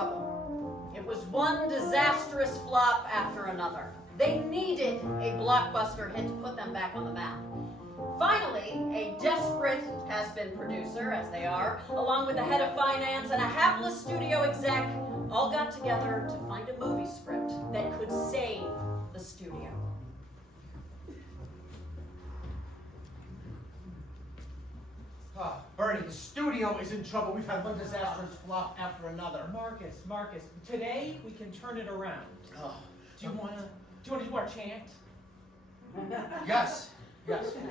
trouble. It was one disastrous flop after another. They needed a blockbuster hit to put them back on the map. Finally, a desperate has-been producer, as they are, along with the head of finance and a hapless studio exec, all got together to find a movie script that could save the studio. Bernie, the studio is in trouble. We've had one disastrous flop after another. Marcus, today we can turn it around. Do you wanna do our chant? Yes. Yes. We're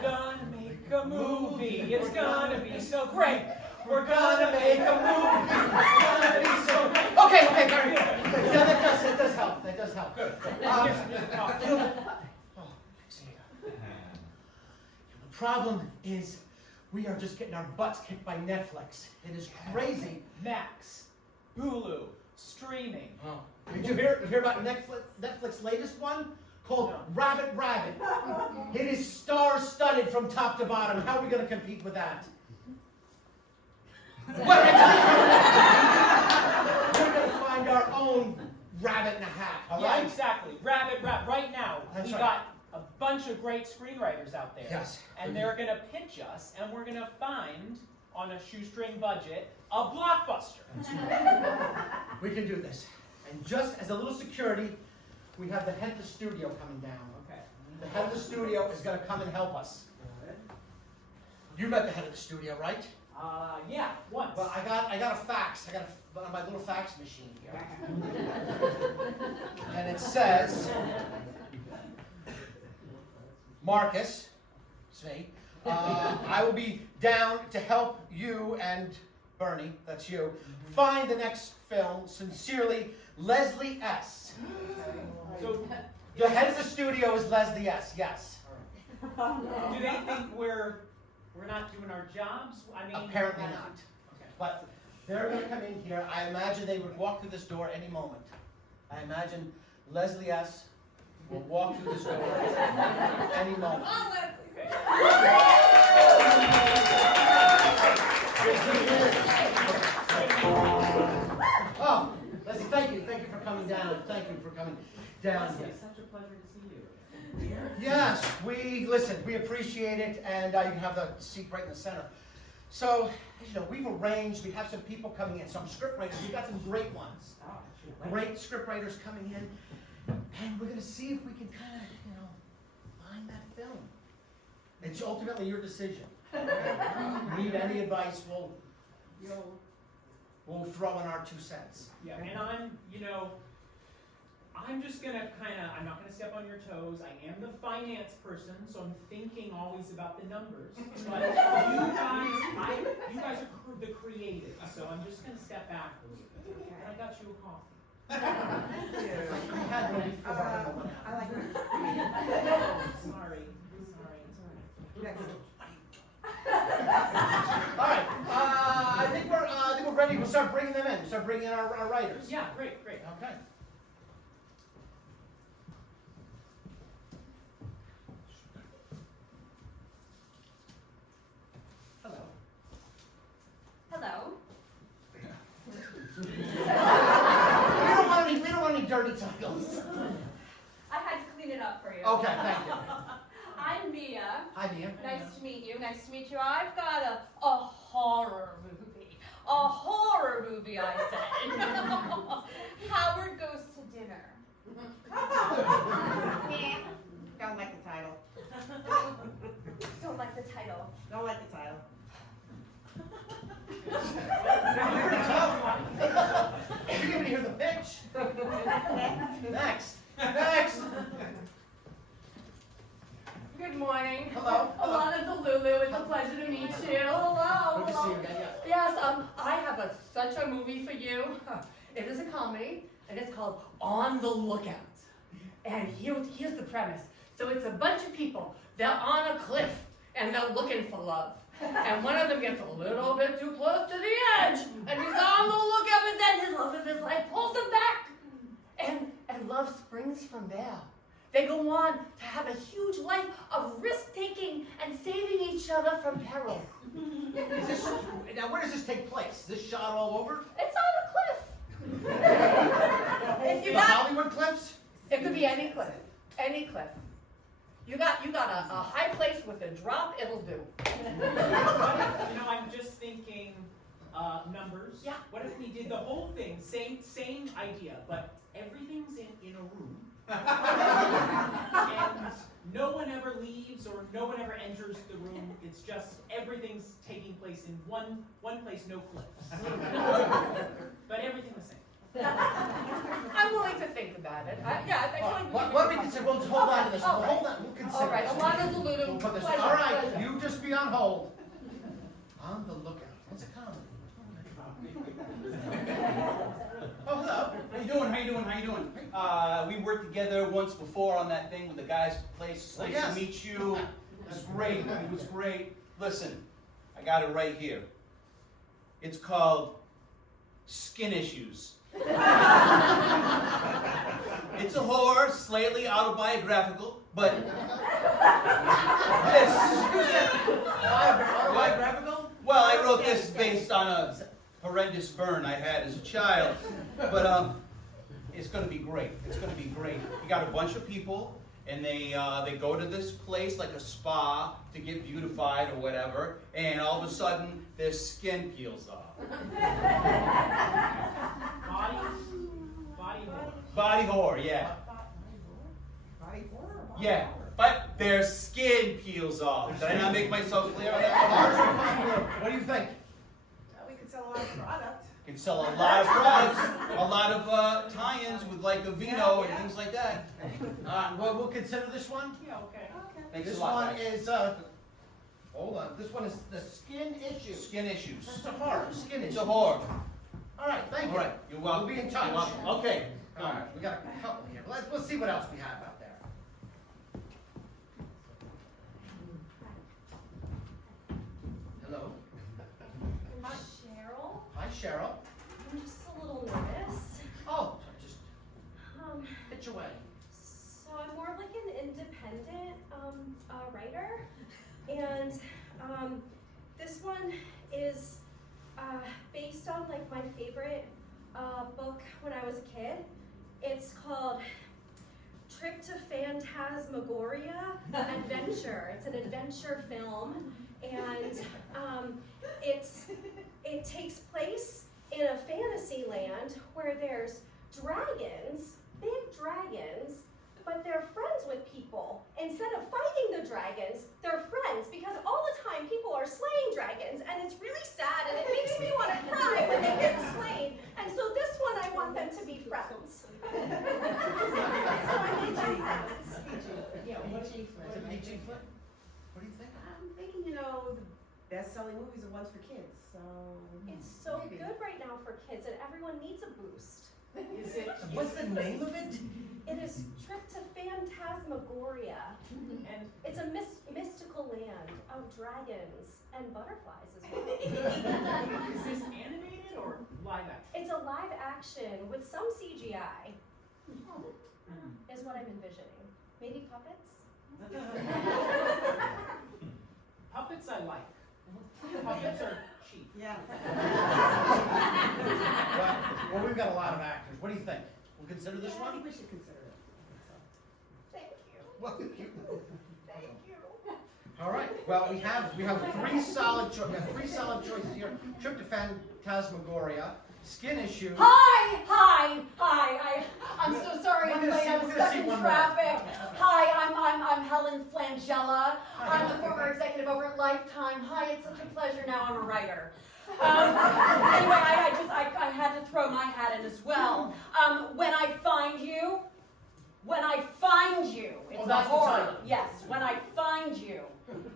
gonna make a movie. It's gonna be so great. We're gonna make a movie. It's gonna be so great. Okay, Bernie. Yeah, that does help. That does help. Good. Here's some music. The problem is we are just getting our butts kicked by Netflix. It is crazy. Max, Hulu, streaming. Did you hear about Netflix's latest one? Called Rabbit Rabbit. It is star-studded from top to bottom. How are we going to compete with that? We're going to find our own rabbit in a hat, all Yeah, right? exactly. Rabbit. Right now, That's we right. got a bunch of great screenwriters out there. Yes. And they're going to pitch us, and we're going to find, on a shoestring budget, a blockbuster. We can do this. And just as a little security, we have the head of the studio coming down. Okay. The head of the studio is going to come and help us. You met the head of the studio, right? Yeah, once. Well, I got a fax. I got my little fax machine here. And it says, Marcus, see, I will be down to help you and Bernie, that's you, find the next film. Sincerely, Leslie S. So, The head of the studio is Leslie S. Yes. do they think we're not doing our jobs? I mean, Apparently not. Okay. But they're going to come in here. I imagine they would walk through this door any moment. I imagine Leslie S. will walk through this door any moment. Oh, Leslie, thank you. Thank you for coming down. Thank you for coming down here. It's such a pleasure to see you. Yes, we appreciate it, and you can have the seat right in the center. So, as you know, we have some people coming in, some script writers. We've got some great ones. Great script writers coming in, and we're going to see if we can kind of, find that film. It's ultimately your decision. Need any advice, we'll throw in our 2 cents. Yeah, and I'm just gonna I'm not gonna step on your toes. I am the finance person, so I'm thinking always about the numbers. But you guys are the creative, so I'm just gonna step back a little bit. And I got you a coffee. I had one before. I like it. Sorry. All right, I think we're ready. We'll start bringing them in. We'll start bringing in our writers. Yeah, great. Okay. Hello. Hello. We don't want any dirty titles. I had to clean it up for you. Okay, thank you. I'm Mia. Hi, Mia. Nice to meet you. Nice to meet you. I've got a horror movie. A horror movie, I say. Howard Goes to Dinner. Yeah, don't like the title. Don't like the title. Don't like the title. You didn't even hear the pitch. Next. Good morning. Hello. Alana Delulu, it's a pleasure to meet you. Hello. Good to see you again. Yeah. Yes, I have such a movie for you. It is a comedy, and it's called On the Lookout. And here's the premise. So it's a bunch of people. They're on a cliff, and they're looking for love. And one of them gets a little bit too close to the edge, and he's on the lookout, and then his love of his life pulls him back. And love springs from there. They go on to have a huge life of risk-taking and saving each other from peril. Is this, now where does this take place? Is this shot all over? It's on a cliff. If you The got, Hollywood cliffs? it could be any cliff, any cliff. You got a high place with a drop, it'll do. I'm just thinking numbers. Yeah. What if we did the whole thing, same idea, but everything's in a room. And no one ever leaves or no one ever enters the room. It's just everything's taking place in one place, no cliffs. But everything the same. I'm willing to think about it. I feel like What we consider, we'll hold on to this, we'll All right. hold on, we'll consider All right, this. Alana Zuludu, We'll put this, pleasure, all right, pleasure. you just be on hold. On the lookout. It's a comedy. Oh, hello. How you doing? How you doing? How you doing? We worked together once before on that thing with the guy's place. Oh, Nice yes. to meet you. It was great. It was great. Listen, I got it right here. It's called Skin Issues. It's a horror, slightly autobiographical, but this. Autobiographical? Well, I wrote this based on a horrendous burn I had as a child, but it's going to be great. It's going to be great. You got a bunch of people, and they go to this place like a spa to get beautified or whatever, and all of a sudden their skin peels off. Body horror. Body horror, yeah, Body horror? yeah. But their skin peels off. Did I not make myself clear on that? What do you think? We could sell a lot of product. You can sell a lot of products, a lot of tie-ins with like a vino and Yeah. things like that. Well, we'll consider this one. Yeah, okay. Thanks This a lot, one guys. is, hold on, this one is the skin issue. Skin issues. It's a horror, skin It's issue. a horror. All right, thank you. All right, you're welcome. We'll be in touch. You're welcome. Okay. All right, we got a couple here. Let's see what else we have out there. Hello. Cheryl, Hi, Cheryl. I'm just a little nervous. Oh, just Um, pitch away. so I'm more of like an independent writer, and this one is based on like my favorite book when I was a kid. It's called Trip to Phantasmagoria Adventure. It's an adventure film, and it takes place in a fantasy land where there's dragons, big dragons, but they're friends with people. Instead of fighting the dragons, they're friends because all the time people are slaying dragons, and it's really sad, and it makes me want to cry when they get slain. And so this one, I want them to be friends. So I made them friends. Yeah, PG Is it PG flip? What do you think? I'm thinking, the best-selling movies are ones for kids, so. It's so maybe. good right now for kids, and everyone needs a boost. Is it? What's the name of it? It is Trip to Phantasmagoria. And It's a mystical land of dragons and butterflies as well. is this animated or live action? It's a live action with some CGI, is what I'm envisioning. Maybe puppets? Puppets I like. Puppets are cheap. Yeah. Well, we've got a lot of actors. What do you think? We'll consider this I one? think we should consider it. Thank you. Well, Thank you. all right. Well, we have three solid choices here. Trip to Phantasmagoria, Skin Issue. Hi. I'm so sorry We're I'm gonna late. see- I'm we're gonna stuck see in one more. traffic. Hi, I'm Helen Flangella. Hi, I'm the Helen. former executive over at Lifetime. Hi, it's such a pleasure. Now I'm a writer. Anyway, I had to throw my hat in as well. When I find you, it's Oh, a that's the horror. title. Yes, when I find you,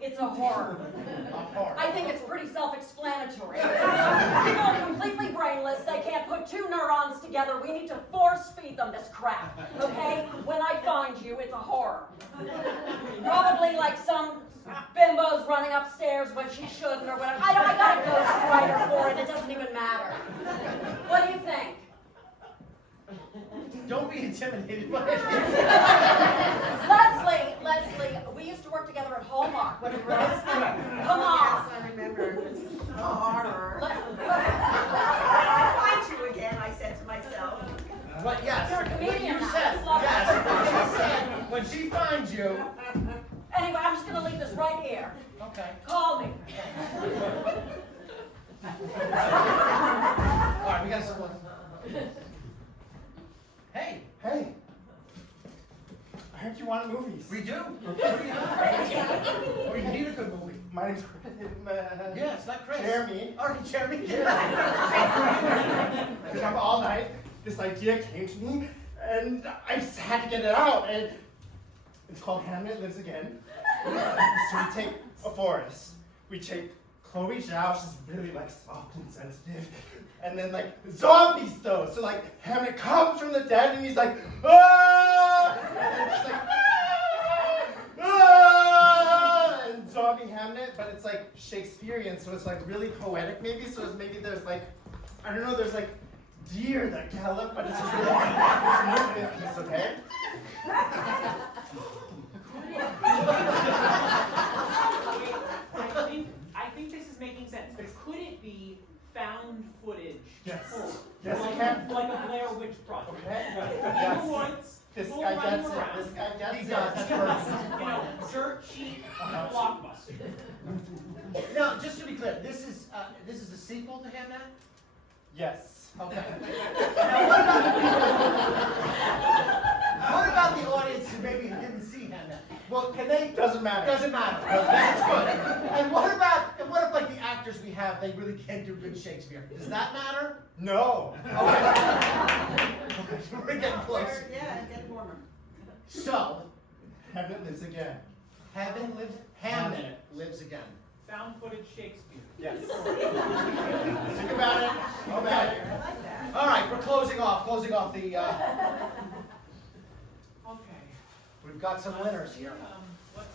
it's a horror. Horror. I think it's pretty self-explanatory. People are completely brainless. They can't put two neurons together. We need to force feed them this crap, okay? When I find you, it's a horror. Probably like some bimbo's running upstairs when she shouldn't or whatever. I got a ghostwriter for it. It doesn't even matter. What do you think? Don't be intimidated by it. Leslie, we used to work together at Hallmark. What do you Come on. Yes, I remember. call me. All right, we got someone. Hey, Hey, I heard you wanted movies. we do. What do you have? We need a good movie. My name's Yeah, it's not Chris. Jeremy. All right, Jeremy. I've been up all night. This idea came to me, and I just had to get it out. And it's called Hamlet Lives Again. So we take a forest. We take Chloe Zhao, she's really like soft and sensitive. And then like zombies though. So like Hamlet comes from the dead and he's like, ah! And then she's like, ah! And zombie Hamlet, but it's like Shakespearean, so it's like really poetic maybe. So it's maybe there's like, I don't know, there's like deer that gallop, but it's really it's a movement piece, okay? I think this is making sense. Could it be found footage? Yes. Horror? Yes, like, it can. Like a Blair Witch Project. Okay. Right. Yes. People once, This people guy running gets it. around. This guy gets He it. does. That's perfect. You know, dirt cheap blockbuster. Now, just to be clear, this is the sequel to Hamnet? Yes. Okay. Now, what about the audience who maybe didn't see Hamnet? Well, can they? Doesn't matter. Doesn't matter. That's good. And what if like the actors we have, they really can't do good Shakespeare? Does that matter? No. Okay. We're getting close. Yeah, it's getting warmer. So, Hamlet Lives Again. Hamnet lives again. Found footage Shakespeare. Yes. Think about it. Okay. I like that. All right, we're closing off the. Okay. We've got some winners here. What?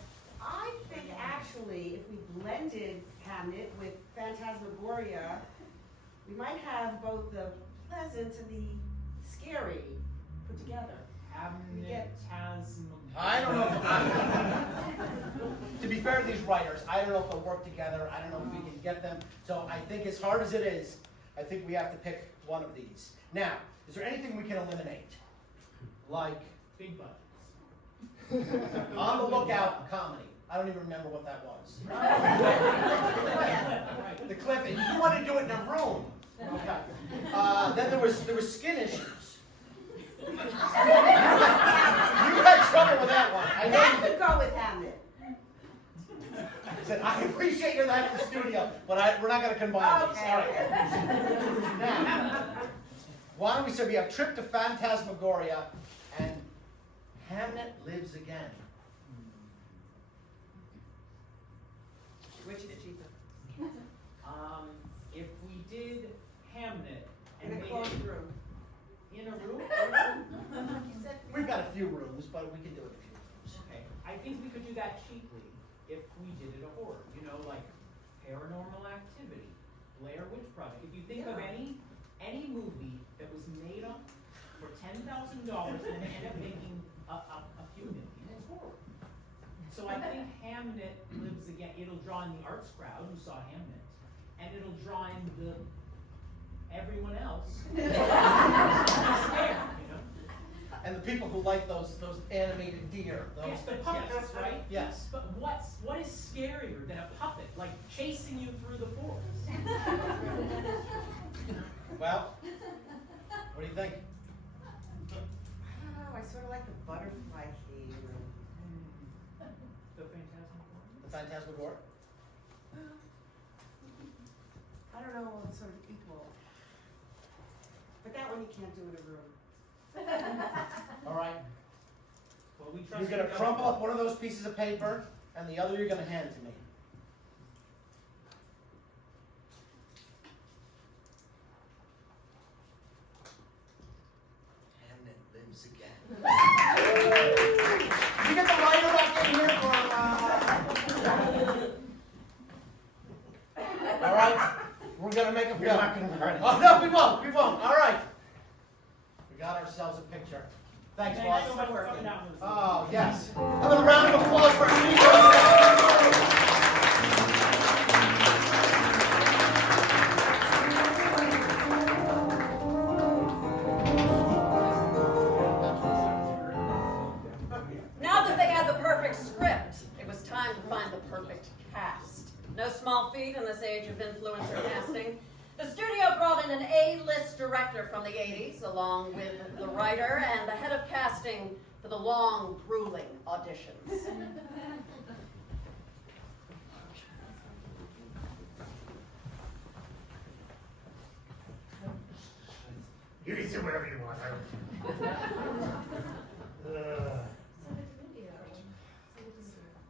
I think actually, if we blended Hamlet with Phantasmagoria, we might have both the pleasant and the scary put together. I don't know. To be fair to these writers, I don't know if they'll work together. I don't know if we can get them. So I think as hard as it is, I think we have to pick one of these. Now, is there anything we can eliminate? Like Big budgets. On the Lookout comedy. I don't even remember what that was. Right. The cliff. And you want to do it in a room. Okay. Then there was skin issues. You had trouble with that one. I know That you did. could go with Hamlet. Said, I appreciate your night at the studio, but we're not going to combine these. All right. Now, why don't we say we have Trip to Phantasmagoria and Hamlet Lives Again. Which is cheaper? If we did Hamnet In and a made closed it room. in a room, We've got a few rooms, but we can do it in a few rooms. okay, I think we could do that cheaply if we did it a horror. You know, like Paranormal Activity, Blair Witch Project. If you think of any movie that was made up for $10,000 and then end up making a few million, it's horror. So I think Hamnet Lives Again. It'll draw in the arts crowd who saw Hamnet, and it'll draw in the everyone else. Scared, you know? And the people who like those animated deer. Those Yes, the things, puppets, yes. right? Yes. But what is scarier than a puppet, like chasing you through the forest? Well, what do you think? I don't know, I sort of like the butterfly cave. The Phantasmagoria? The Phantasmagoria? I don't know, it's sort of equal. But that one you can't do in a room. All right. Well, we trust You're going to you. crumple up one of those pieces of paper, and the other you're going to hand to me. Hamnet Lives Again. Did you get the writer back in here for? All right. We're going to make a You're film. not gonna regret it. Oh, no, we won't. We won't. All right. We got ourselves a picture. Thanks, Thanks boss. so much for coming out. Oh, yes. Another round of applause for Enrico. Now that they had the perfect script, it was time to find the perfect cast. No small feat in this age of influencer casting. The studio brought in an A-list director from the 80s, along with the writer and the head of casting for the long, grueling auditions. You can sit wherever you want.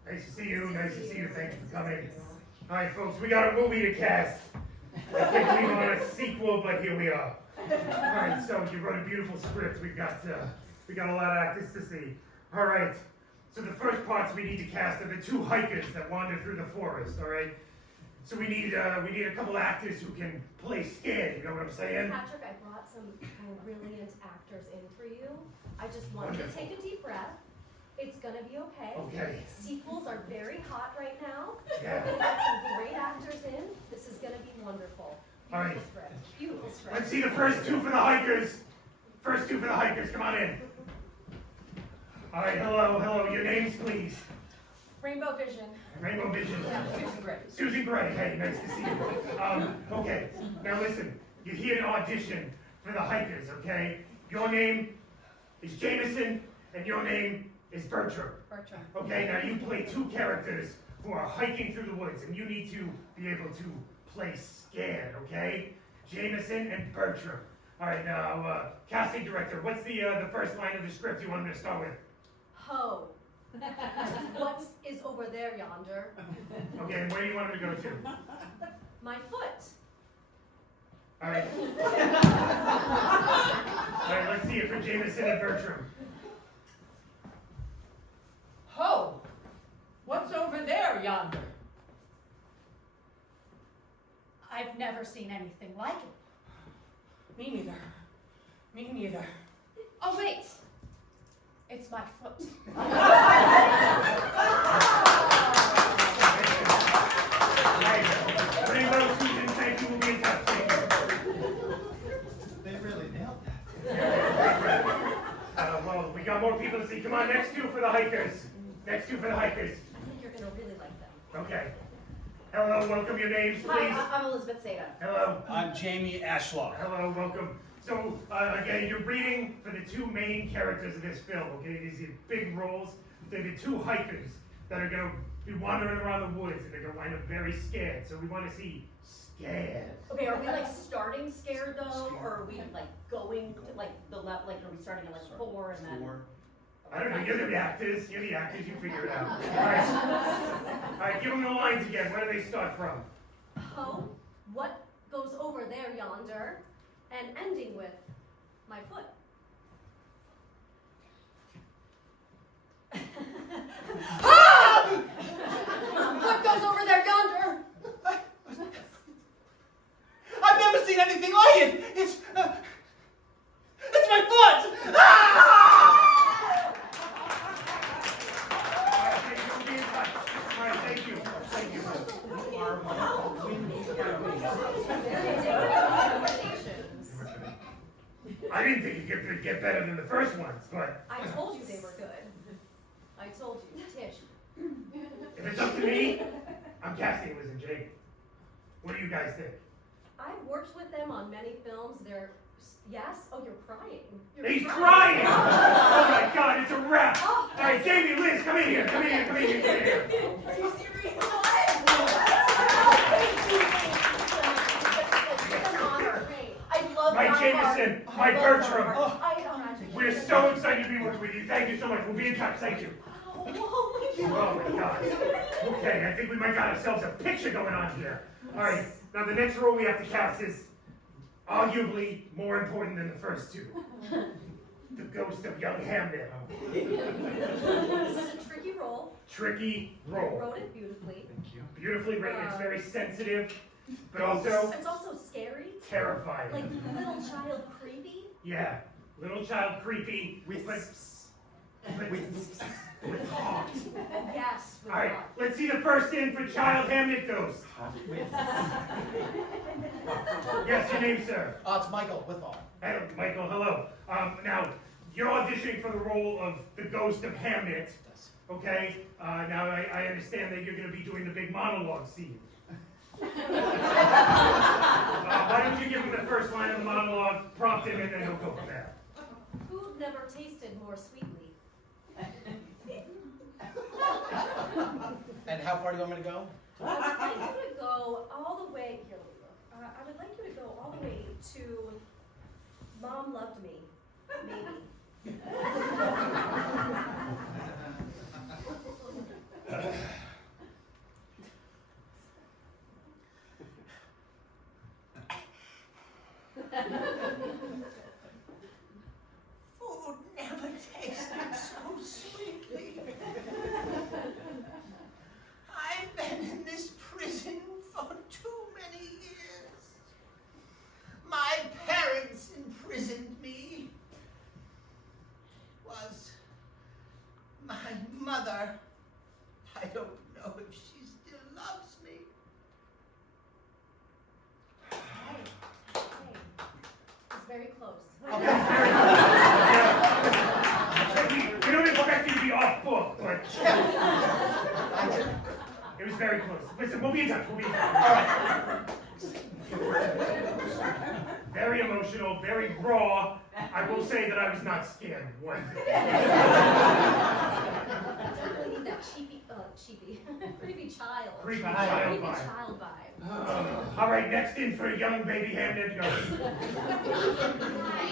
Nice to see you. Nice to see you. Thank you for coming. All right, folks, we got a movie to cast. I can't believe on a sequel, but here we are. All right, so you wrote a beautiful script. We got a lot of actors to see. All right. So the first parts we need to cast are the two hikers that wander through the forest. All right. So we need a couple actors who can play scared. You know what I'm saying? Patrick, I brought some brilliant actors in for you. I just want you to Wonderful. take a deep breath. It's gonna be okay. Okay. Sequels are very hot right now. Yeah. We've got some great actors in. This is gonna be wonderful. All right. Beautiful script. Beautiful script. Let's see the first two for the hikers. First two for the hikers. Come on in. All right. Hello. Your names, please. Rainbow Vision. Rainbow Vision. Susan Gray. Susan Gray. Hey, nice to see you. Okay. Now listen. You're here to audition for the hikers. Okay. Your name is Jameson, and your name is Bertram. Bertram. Okay. Now you play two characters who are hiking through the woods, and you need to be able to play scared. Okay. Jameson and Bertram. All right. Now, casting director, what's the first line of the script you want me to start with? Ho. What is over there yonder? Okay. And where do you want me to go to? My foot. All right. All right. Let's see it for Jameson and Bertram. Ho! What's over there yonder? I've never seen anything like it. Me neither. Me neither. Oh, wait. It's my foot. Rainbow, Susan, thank you. We'll be in touch. Thank you. They really nailed that. Well, we got more people to see. Come on, next two for the hikers. Next two for the hikers. I think you're gonna really like them. Okay. Hello, welcome. Your names, please. Hi, I'm Elizabeth Seda. Hello. I'm Jamie Ashlaw. Hello, welcome. So, again, you're reading for the two main characters of this film, okay? These are big roles. They're the two hikers that are going to be wandering around the woods, and they're going to wind up very scared. So we want to see scared. Okay, are we like starting scared though, or are we like going to like the left? Like, are we starting at like 4 and then? 4. I don't know, you're the actors. You're the actors, you figure it out. All right. All right, give them the lines again. Where do they start from? Ho. What goes over there yonder? And ending with my foot. What goes over there yonder? I've never seen anything like it. It's my foot. All right, thank you. We'll be in touch. All right, thank you. Thank you. I didn't think you could get better than the first ones, but I told you they were good. I told you, Tish. if it's up to me, I'm casting Liz and Jake. What do you guys think? I've worked with them on many films. They're yes. Oh, you're crying. You're He's crying! Oh my God, it's a wrap! Oh. All right, Jamie, Liz, come in here. Come in here. Come in here. Come in here. Are you serious? I love Mike Die Hard. Jameson, I Mike love Bertram. Die Hard. I love We're so excited to be working with you. Thank you so much. We'll be in touch. Thank you. Oh my Oh my God. Okay, I think we might got ourselves a picture going on here. All right, now the next role we have to cast is arguably more important than the first two. The ghost of young Hamnet. This is a tricky role. Tricky You role. wrote it beautifully. Beautifully written. It's very sensitive, but also It's also scary. terrifying. Like little child creepy. Yeah, little child creepy with heart. Yes. All right, let's see the first in for Child Hamnet Ghost. Yes, your name, sir. It's Michael Withall. Hey, Michael, hello. Now, you're auditioning for the role of the ghost of Hamnet, okay? Now, I understand that you're going to be doing the big monologue scene. interrupt him and then he'll go from there. Food never tasted more sweetly. And how far do you want me to go? I would like you to go all the way, here, let me look. I would like you to go all the way to Mom Loved Me, maybe. Food never tasted so sweetly. I've been in this prison for too many years. My parents imprisoned me. Was my mother. I don't know if she still loves me. Hey, it's very close. We don't expect you to be off book, but it was very close. Listen, we'll be in touch. We'll be in touch. All right. Very emotional, very raw. I will say that I was not scared one bit. Definitely need that creepy child. Creepy Child child Creepy vibe. child vibe. All right, next in for young baby Hamnet goes. Hi,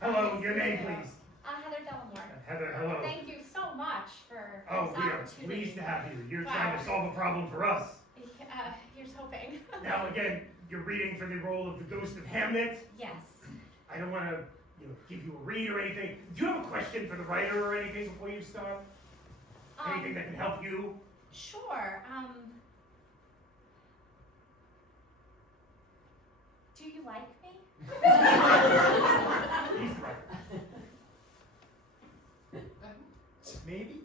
Hello, your name, please. Heather Delmore. Heather, hello. Thank you so much for Oh, this we are opportunity. pleased to have you. You're trying to solve a problem for us. Here's hoping. Now, again, you're reading for the role of the Ghost of Hamnet. Yes. I don't want to, give you a read or anything. Do you have a question for the writer or anything before you start? Anything that can help you? Sure. Do you like me? He's the writer. Maybe?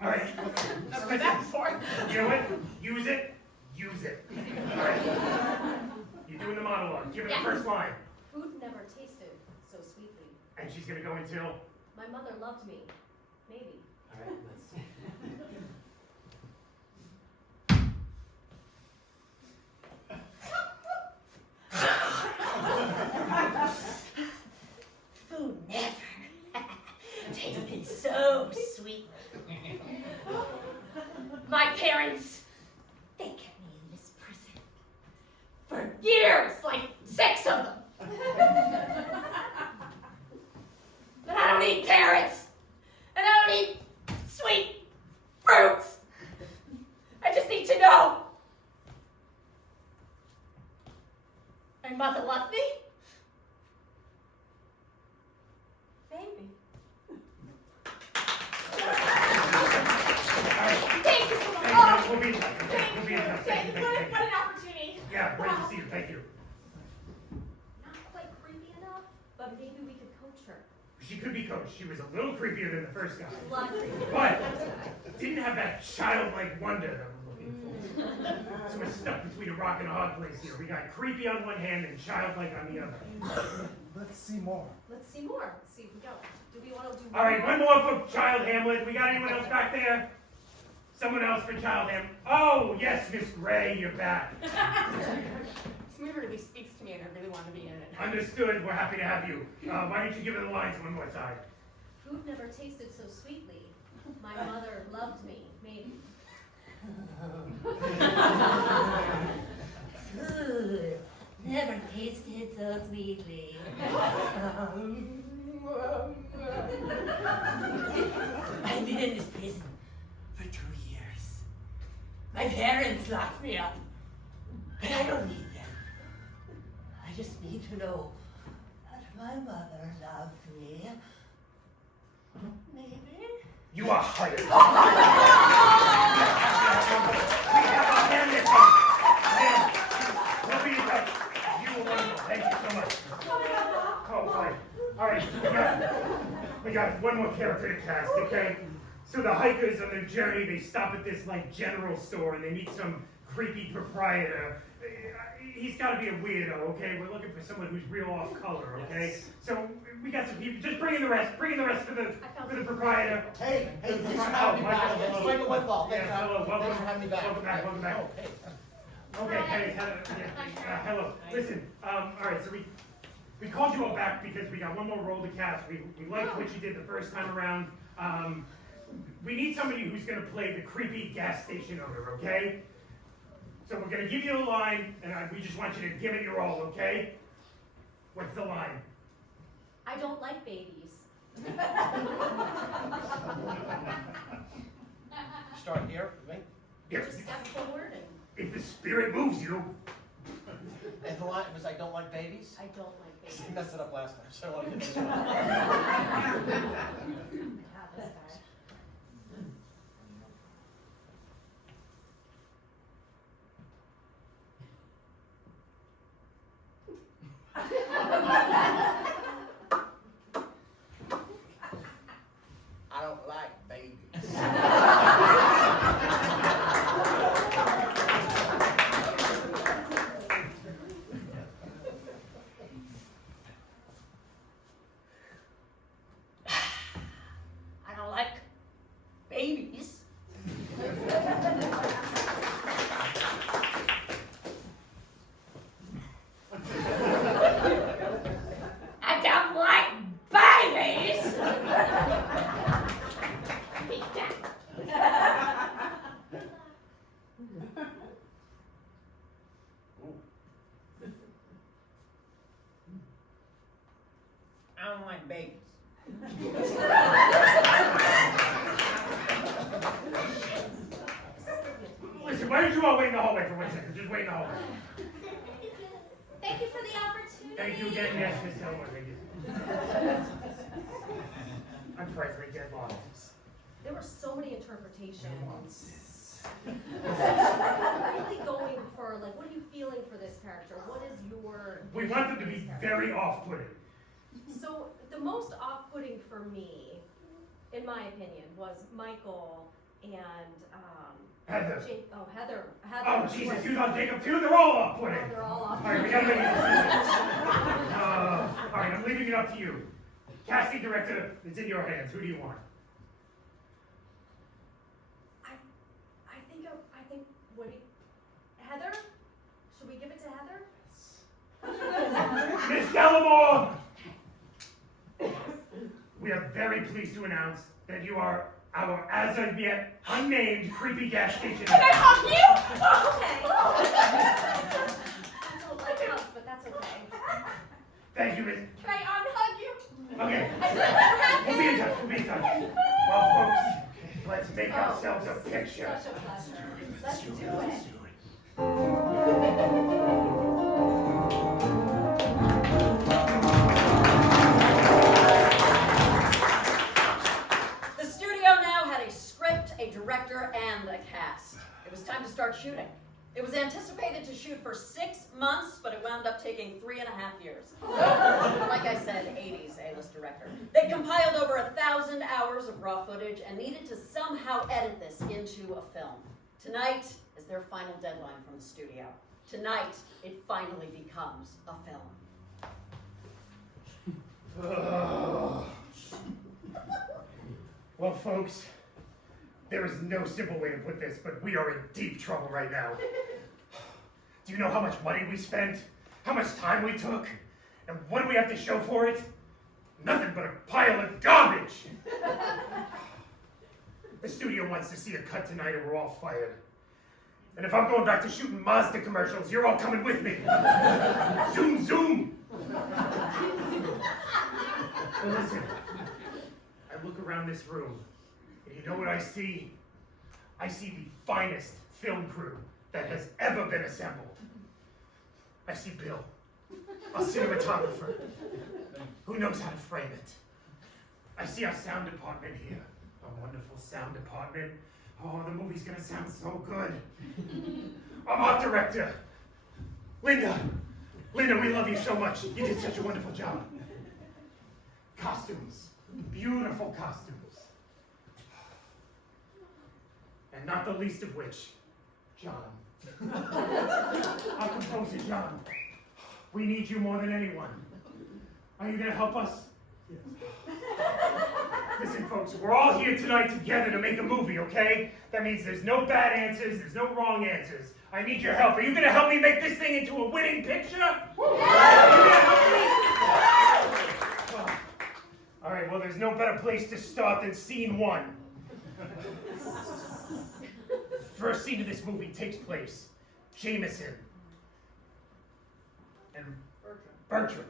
All right. Never heard that before. You know what? Use it. Use it. All right. You're doing the monologue. Give her Yeah. the first line. Food never tasted so sweetly. And she's going to go until... My mother loved me, maybe. All right, let's see. Food never tasted so sweet. My parents, they kept me in this prison for years, like 6 of them. But I don't eat carrots, and I don't eat sweet fruits. I just need to know. My mother loved me. Maybe. Thank you so much. Thank you. We'll be in touch. Okay? We'll be in touch. Thank you. What an opportunity. Yeah, great to see you. Thank you. Not quite creepy enough, but maybe we could coach her. She could be coached. She was a little creepier than the first guy. A lot creepy. But didn't have that childlike wonder that we're looking for. So we're stuck between a rock and a hard place here. We got creepy on one hand and childlike on the other. Let's see more. Let's see more. Let's see if we go. Do we want to do All right, one more for Child Hamlet. We got anyone else back there? Someone else for Child Hamlet? Oh, yes, Miss Gray, you're back. This movie really speaks to me, and I really want to be in it. Understood. We're happy to have you. Why don't you give her the lines one more time? Food never tasted so sweetly. My mother loved me, maybe. Food never tasted so sweetly. I've been in this prison for 2 years. My parents locked me up, but I don't need them. I just need to know that my mother loved me. Maybe? You are hired. We have a Hamlet case. We'll be in touch. You were wonderful. Thank you so much. Oh, fine. All right, we got one more character to cast, okay? So the hikers on their journey, they stop at this, general store, and they meet some creepy proprietor. He's got to be a weirdo, okay? We're looking for someone who's real off color, okay? So we got some people. Just bring in the rest. Bring in the rest for the proprietor. Hey, thanks for Oh, having me Michael, back. hello. It's Michael Whitfall. Yeah, hello, welcome. Thanks for having me back. Welcome back, welcome back. Okay. Okay, hey, hello. Listen, all right, so we called you all back because we got one more role to cast. We liked what you did the first time around. We need somebody who's going to play the creepy gas station owner, okay? So we're going to give you a line, and we just want you to give it your all, okay? What's the line? I don't like babies. Start here, right? Just step forward and If the spirit moves you. And the line was, I don't like babies? I don't like babies. I messed it up last time, so I wanted to do this one. Yeah, this guy. I don't like babies. I don't like babies. I don't like babies. I don't like babies. Listen, why don't you all wait in the hallway for 1 second? Just wait in the hallway. Thank you for the opportunity. Thank you again. Yes, Miss Elmore, thank you. I'm Presley Dead Bottoms. There were so many interpretations. Really going for, like, what are you feeling for this character? What is your We vision want them for to be this character? very off-putting. So the most off-putting for me, in my opinion, was Michael and Heather. Heather. Oh, Jesus, you know Jacob too? They're all off-putting. They're all All off. right, we gotta make it. All right, I'm leaving it up to you. Casting director, it's in your hands. Who do you want? I think Woody. Heather? Should we give it to Heather? Miss Delamore! We are very pleased to announce that you are our as of yet unnamed creepy gas station. Can I hug you? Okay. I don't like hugs, but that's okay. Thank you, Miss. Can I unhug you? Okay. I feel like We'll be in touch. We'll be in touch. Well, folks, let's make ourselves a picture. Such a pleasure. Let's do it. The studio now had a script, a director, and a cast. It was time to start shooting. It was anticipated to shoot for 6 months, but it wound up taking 3.5 years. Like I said, 80s A-list director. They compiled over 1,000 hours of raw footage and needed to somehow edit this into a film. Tonight is their final deadline from the studio. Tonight, it finally becomes a film. Ugh. Well, folks, there is no simple way to put this, but we are in deep trouble right now. Do you know how much money we spent? How much time we took? And what do we have to show for it? Nothing but a pile of garbage! The studio wants to see a cut tonight or we're all fired. And if I'm going back to shooting Mazda commercials, you're all coming with me. Zoom, zoom! Well, listen, I look around this room, and you know what I see? I see the finest film crew that has ever been assembled. I see Bill, a cinematographer, who knows how to frame it. I see our sound department here, a wonderful sound department. Oh, the movie's gonna sound so good. Our art director, Linda. Linda, we love you so much. You did such a wonderful job. Costumes, beautiful costumes. And not the least of which, John. Our composer, John. We need you more than anyone. Are you gonna help us? Listen, folks, we're all here tonight together to make a movie, okay? That means there's no bad answers, there's no wrong answers. I need your help. Are you gonna help me make this thing into a winning picture? Are you gonna help me? All right, well, there's no better place to start than scene one. First scene of this movie takes place. Jameson and Bertram.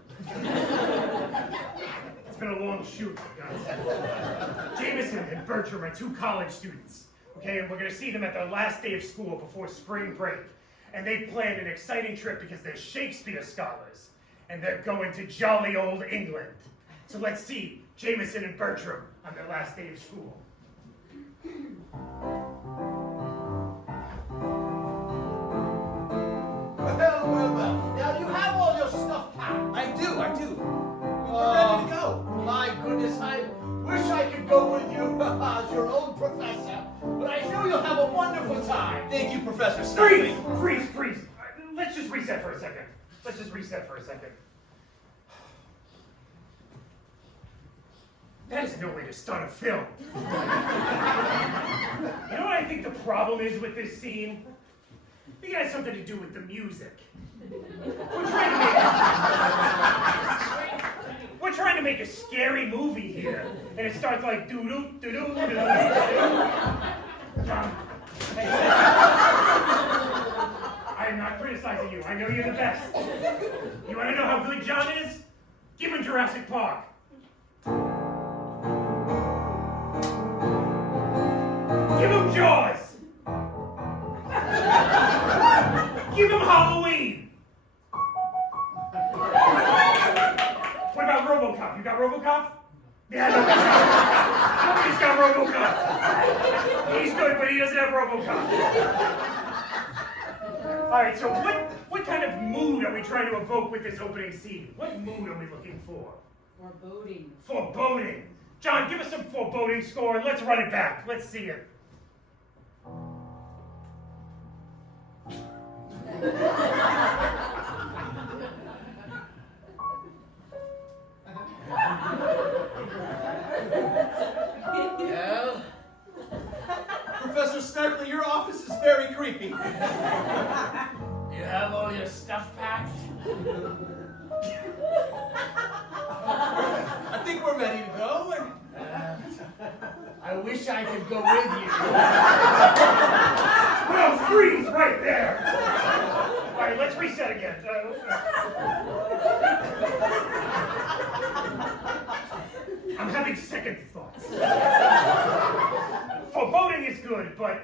It's been a long shoot, guys. Jameson and Bertram are two college students, okay? And we're gonna see them at their last day of school before spring break. And they've planned an exciting trip because they're Shakespeare scholars. And they're going to jolly old England. So let's see Jameson and Bertram on their last day of school. Well. Now you have all your stuff packed. I do. Oh, We're ready to go. My goodness, I wish I could go with you as your own professor, but I know you'll have a wonderful time. Thank you, Professor Snarky. Freeze. Let's just reset for a second. That is no way to start a film. You know what I think the problem is with this scene? I think it has something to do with the music. We're trying to make a scary movie here, and it starts like doo-doo, doo-doo, doo-doo, doo-doo. I am not criticizing you. I know you're the best. You want to know how good John is? Give him Jurassic Park. Give him Jaws. Give him Halloween. What about RoboCop? You got RoboCop? Yeah, nobody's got RoboCop. He's good, but he doesn't have RoboCop. All right, so what kind of mood are we trying to evoke with this opening scene? What mood are we looking for? Foreboding. Foreboding. John, give us some foreboding score and let's run it back. Let's see it. Well, Professor Snarky, your office is very creepy. you have all your stuff packed? I think we're ready to go. I wish I could go with you. Well, freeze right there. All right, let's reset again. I'm having second thoughts. Foreboding is good, but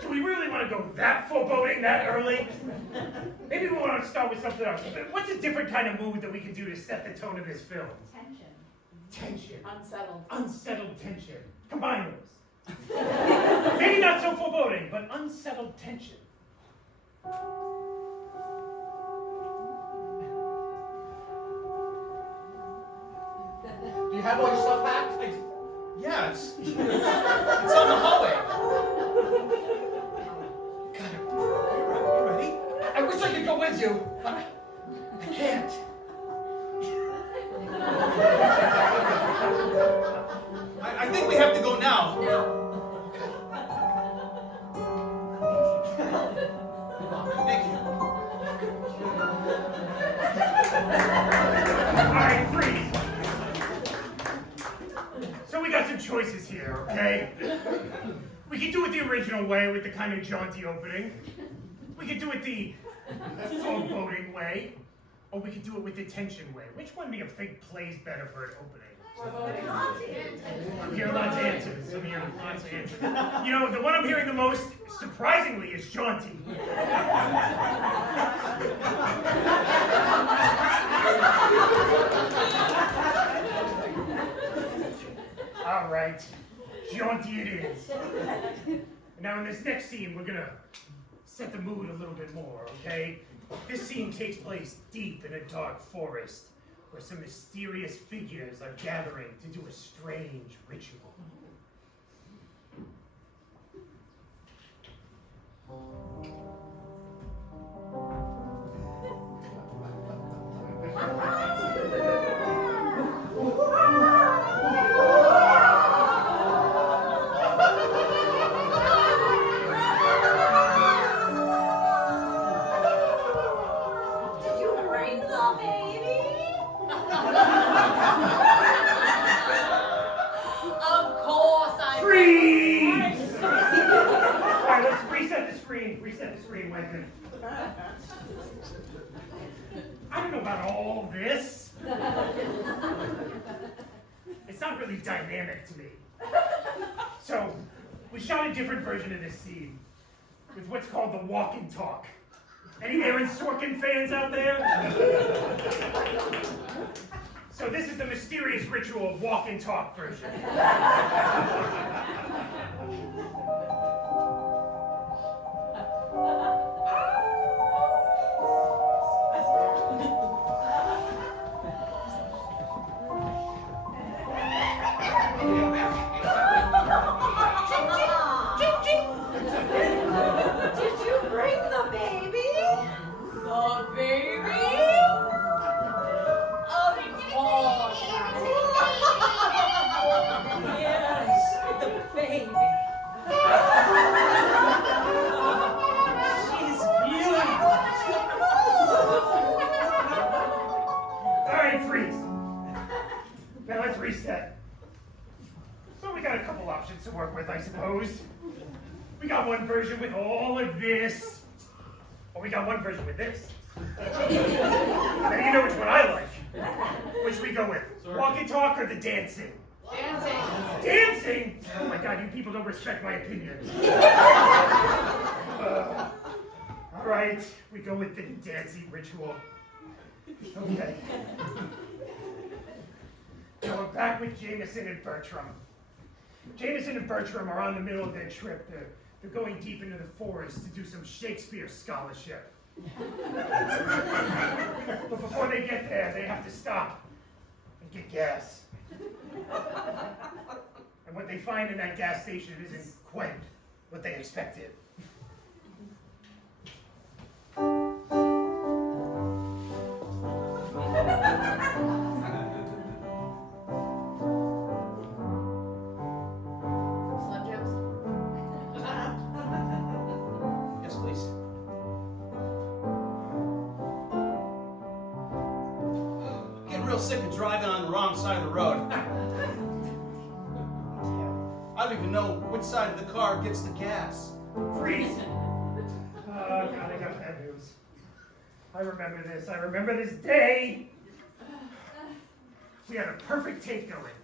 do we really want to go that foreboding that early? Maybe we want to start with something else. What's a different kind of mood that we can do to set the tone of this film? Tension. Unsettled tension. Combine those. Maybe not so foreboding, but unsettled tension. Do you have all your stuff packed? Yeah, it's on the hallway. You ready? I wish I could go with you. I can't. I think we have to go now. Thank you. All right, freeze. So we got some choices here, okay? We can do it the original way with the kind of jaunty opening. We could do it the foreboding way. Or we could do it with the tension way. Which one do you think plays better for an opening? I'm hearing lots of answers. You know, the one I'm hearing the most, surprisingly, is jaunty. All right, jaunty it is. Now in this next scene, we're gonna set the mood a little bit more, okay? This scene takes place deep in a dark forest, where some mysterious figures are gathering to do a strange ritual. Did you bring the baby? could. I don't know about all this. It's not really dynamic to me. So, we shot a different version of this scene with what's called the walk and talk. Any Aaron Sorkin fans out there? So this is the mysterious ritual walk and talk version. Did you bring the baby? The baby? Of course. Yes, the baby. She's beautiful. All right, freeze. Now let's reset. So we got a couple options to work with, I suppose. We got one version with all of this, or we got one version with this. Now you know which one I like. Which we go with? Walk and talk or the dancing? Dancing. Dancing? Oh my God, you people don't respect my opinion. All right, we go with the dancing ritual. Okay. Now we're back with Jameson and Bertram. Jameson and Bertram are on the middle of their trip. They're going deep into the forest to do some Shakespeare scholarship. But before they get there, they have to stop and get gas. And what they find in that gas station isn't quite what they expected. Slim Jims? Yes, please. I'm getting real sick of driving on the wrong side of the road. I don't even know which side of the car gets the gas. Freeze! Oh, God, I got bad news. I remember this. I remember this day. We had a perfect take going.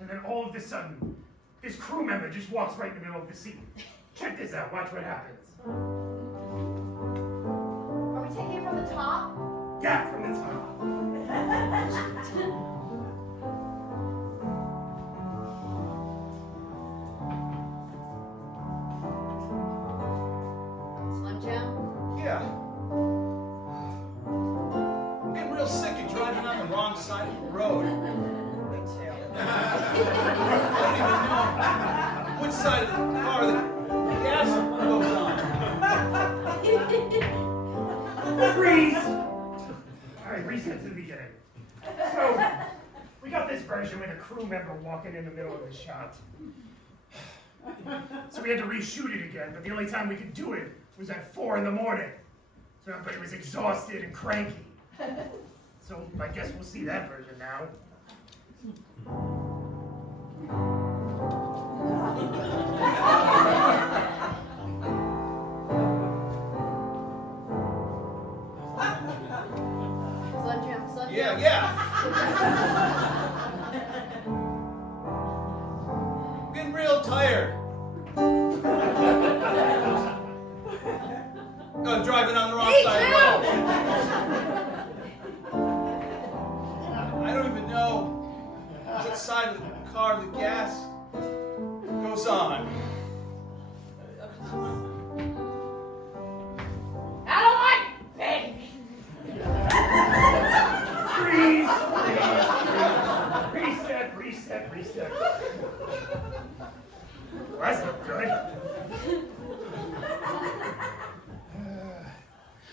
And then all of a sudden, this crew member just walks right in the middle of the scene. Check this out. Watch what happens. Are we taking it from the top? Yeah, from the top. Slim Jim? Yeah. I'm getting real sick of driving on the wrong side of the road. Me too. I don't even know which side of the car the gas goes on. Freeze! All right, reset to the beginning. So, we got this version with a crew member walking in the middle of the shot. So we had to reshoot it again, but the only time we could do it was at 4 in the morning. So everybody was exhausted and cranky. So I guess we'll see that version now. Slim Jim, Slim Jim. Yeah. I'm getting real tired. I'm driving on the wrong side of the road. I don't even know what side of the car the gas goes on. I don't like baby. Freeze! Reset. Well, that's not good.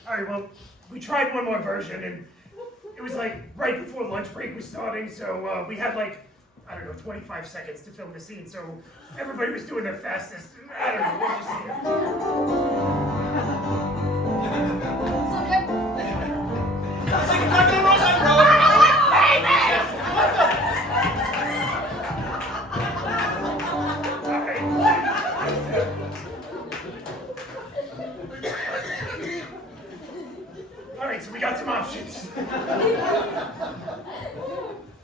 All right, well, we tried one more version, and it was like right before lunch break was starting, so we had like, I don't know, 25 seconds to film the scene, so everybody was doing their fastest. I don't know, we'll just see it. Slim Jim? I'm sick of driving on the wrong side of the road. All right. Alright, so we got some options.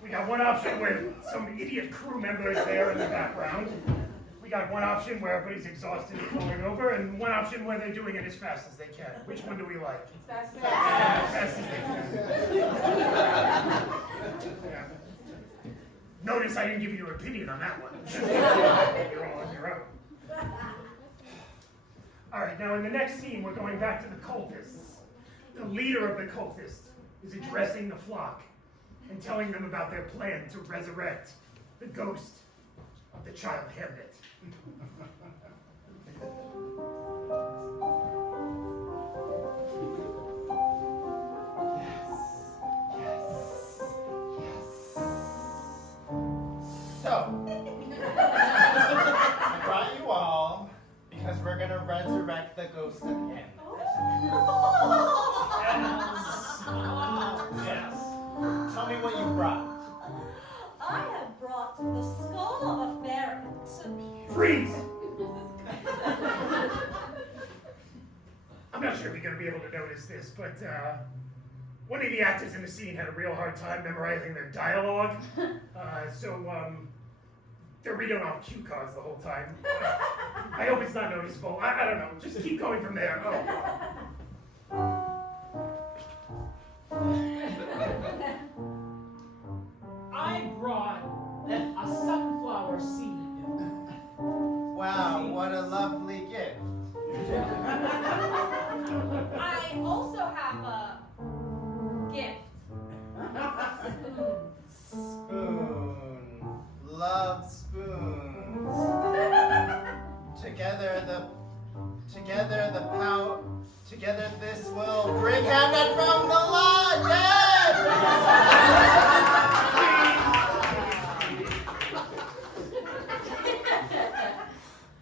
We got one option with some idiot crew members there in the background. We got one option where everybody's exhausted and falling over, and one option where they're doing it as fast as they can. Which one do we like? Fast. As fast as they can. Yeah. Notice I didn't give you your opinion on that one. You're all on your own. Alright, now in the next scene, we're going back to the cultists. The leader of the cultists is addressing the flock and telling them about their plan to resurrect the ghost of the child Hamlet. So, I brought you all because we're gonna resurrect the ghost of Hamlet. Yes. Tell me what you brought. I have brought the skull of a ferret. Freeze! I'm not sure if you're going to be able to notice this, but one of the actors in the scene had a real hard time memorizing their dialogue. So they're reading off cue cards the whole time. I hope it's not noticeable. I don't know. Just keep going from there. Oh. I brought a sunflower seed. Wow, what a lovely gift. I also have a gift. Spoon. Love spoons. Together this will bring Hamlet from the lodge. Yes!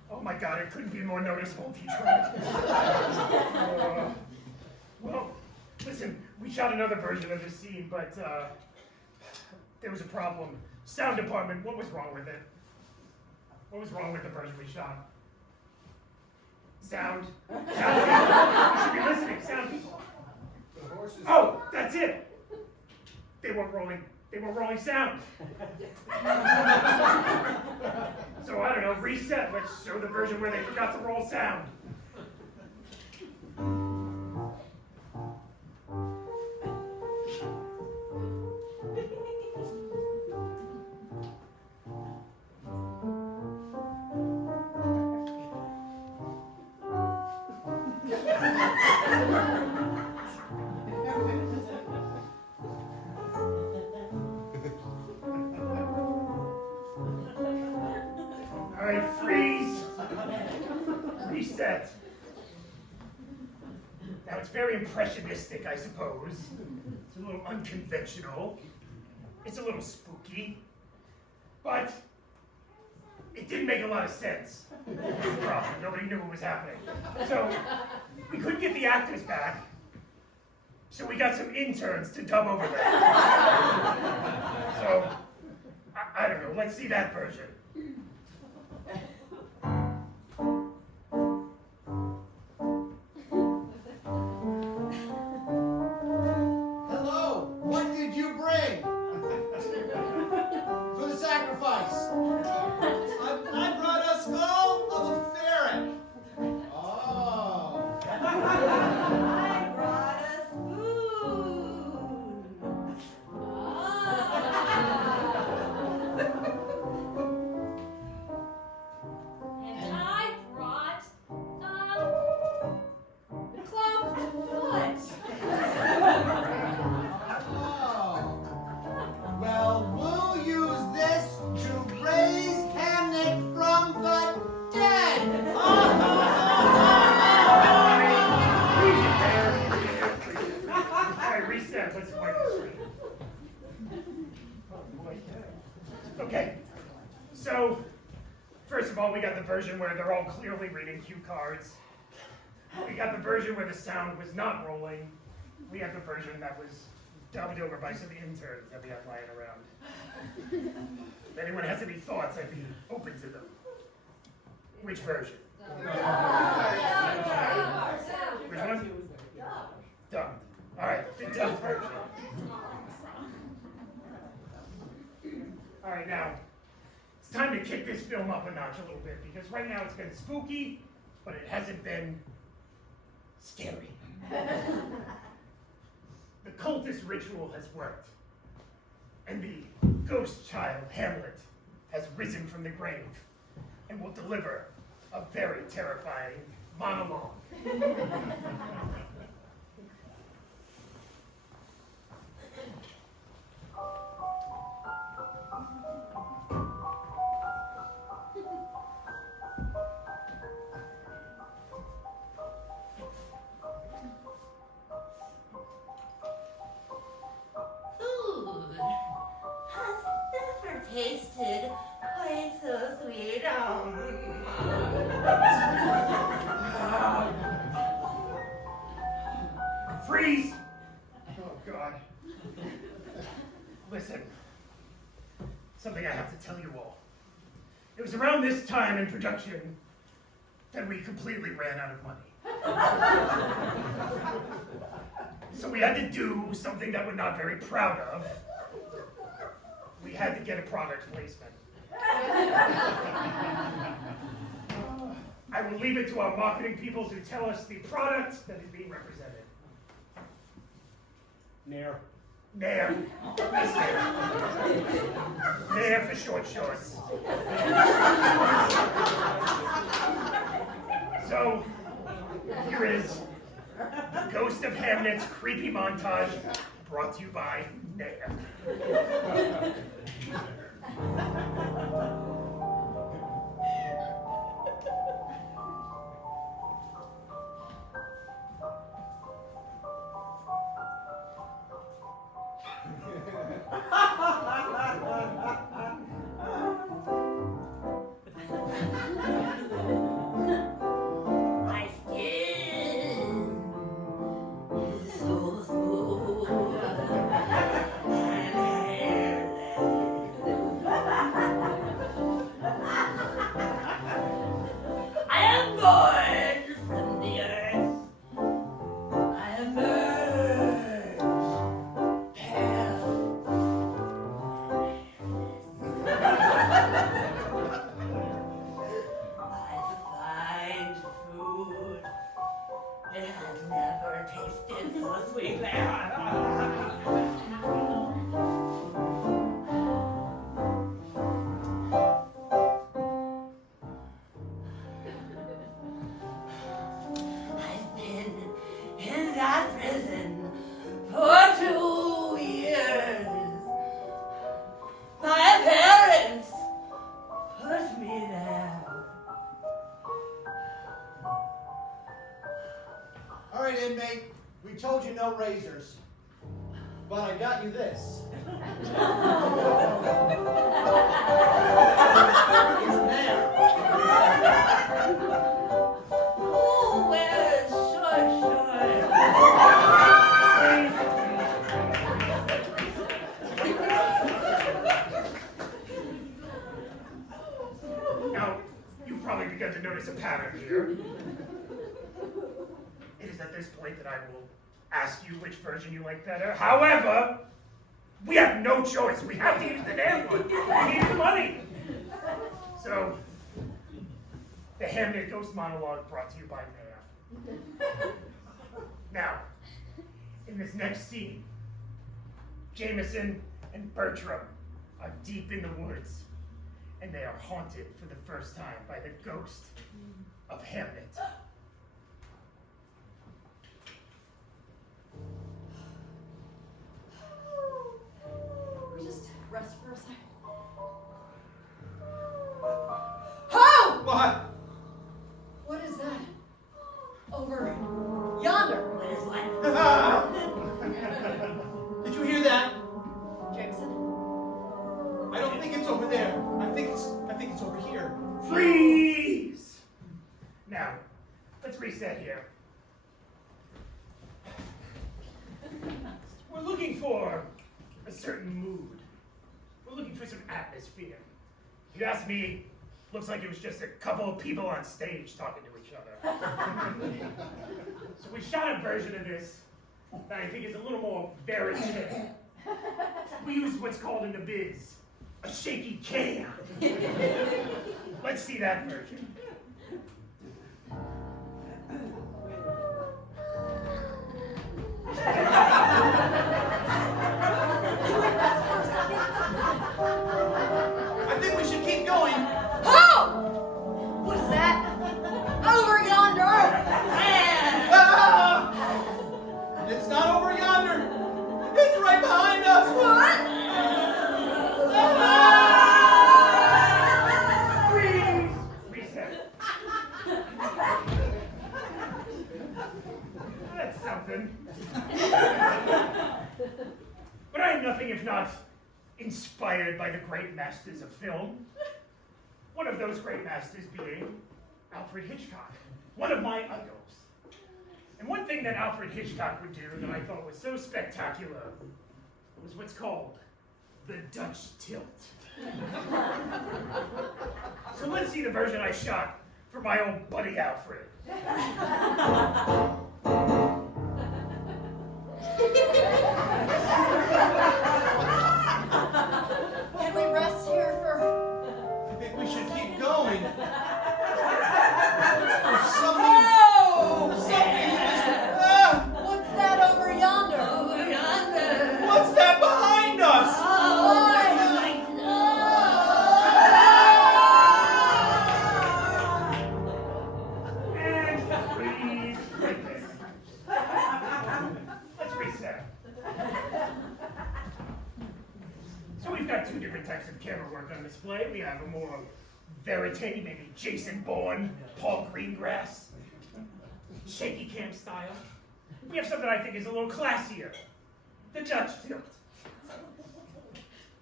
Oh my god, it couldn't be more noticeable if you tried. Well, listen, we shot another version of this scene, but there was a problem. Sound department, what was wrong with it? What was wrong with the version we shot? Sound. Sound people. You should be listening, sound people. Oh, that's it. They weren't rolling sound. So I don't know, reset. Let's show the version where they forgot to roll sound. Alright, freeze. Reset. Now it's very impressionistic, I suppose. It's a little unconventional. It's a little spooky. But it didn't make a lot of sense. That's the problem. Nobody knew what was happening. So we couldn't get the actors back. So we got some interns to dub over that. So I don't know. Let's see that version. Hello, what did you bring? For the sacrifice. I brought a skull of a ferret. Oh. I brought a spoon. And I brought a clove foot. Oh. Well, we'll use this to raise Hamlet from the dead. Alright, reset. Let's wipe the screen. Okay. So, first of all, we got the version where they're all clearly reading cue cards. We got the version where the sound was not rolling. We got the version that was dubbed over by some interns that we had lying around. If anyone has any thoughts, I'd be open to them. Which version? Which one? Done. All right. film up a notch a little bit because right now it's been spooky, but it hasn't been scary. The cultist ritual has worked, and the ghost child, Hamlet, has risen from the grave and will deliver a very terrifying monologue. Food has never tasted quite so sweet. Freeze! Oh, God. Listen, something I have to tell you all. It was around this time in production that we completely ran out of money. So we had to do something that we're not very proud of. We had to get a product placement. I will leave it to our marketing people to tell us the product that is being represented. Nair. Nair. Nair for short shorts. So, here is the Ghost of Hamlet's creepy montage brought to you by Nair. My skin is so smooth and I am born from the earth. I emerge pale. I find food. It has never tasted so sweet. I've been in that prison for 2 years. My parents put me there. All right, inmate, we told you no razors, but I got you this. It's there. Who wears short shorts? Now, you've probably begun to notice a pattern here. It is at this point that I will ask you which version you like better. However, we have no choice. We have to use the damn one. We need the money. So, the Hamlet Ghost monologue brought to you by Mayor. Now, in this next scene, Jameson and Bertram are deep in the woods, and they are haunted for the first time by the ghost of Hamlet. We just rest for a second. How? What? What is that? Over yonder. What is what? Did you hear that? Jameson? I don't think it's over there. I think it's over here. Freeze! Now, let's reset here. We're looking for a certain mood. We're looking for some atmosphere. If you ask me, looks like it was just a couple of people on stage talking to each other. So we shot a version of this that I think is a little more veritable. We used what's called in the biz a shaky cam. Let's see that version. I think we should keep going. Oh! What's that? Over yonder! Ah! It's not over yonder. It's right behind us. What? Freeze! Reset. That's something. But I am nothing if not inspired by the great masters of film. One of those great masters being Alfred Hitchcock, one of my idols. And one thing that Alfred Hitchcock would do that I thought was so spectacular was what's called the Dutch tilt. So let's see the version I shot for my old buddy Alfred. Can we rest here for... I think we should keep going. There's something. Oh! Something. What's that over yonder? Over yonder. What's that behind us? And freeze right there. Let's reset. So we've got two different types of camera work on display. We have a more verite, maybe Jason Bourne, Paul Greengrass, shaky cam style. We have something I think is a little classier, the Dutch tilt.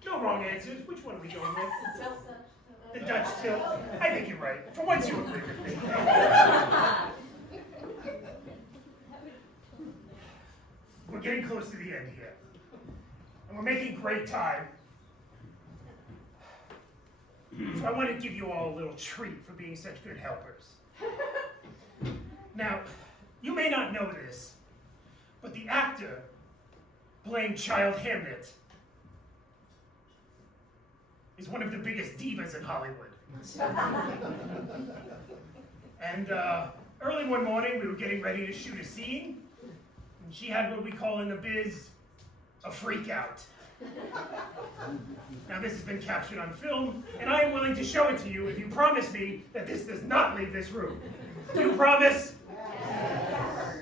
No wrong answers. Which one are we going with? The Dutch tilt. I think you're right. For once, you agree with me. We're getting close to the end here, and we're making great time. So I want to give you all a little treat for being such good helpers. Now, you may not know this, but the actor playing Child Hamnet is one of the biggest divas in Hollywood. And early one morning, we were getting ready to shoot a scene, and she had what we call in the biz a freak out. Now this has been captured on film, and I am willing to show it to you if you promise me that this does not leave this room. Do you promise?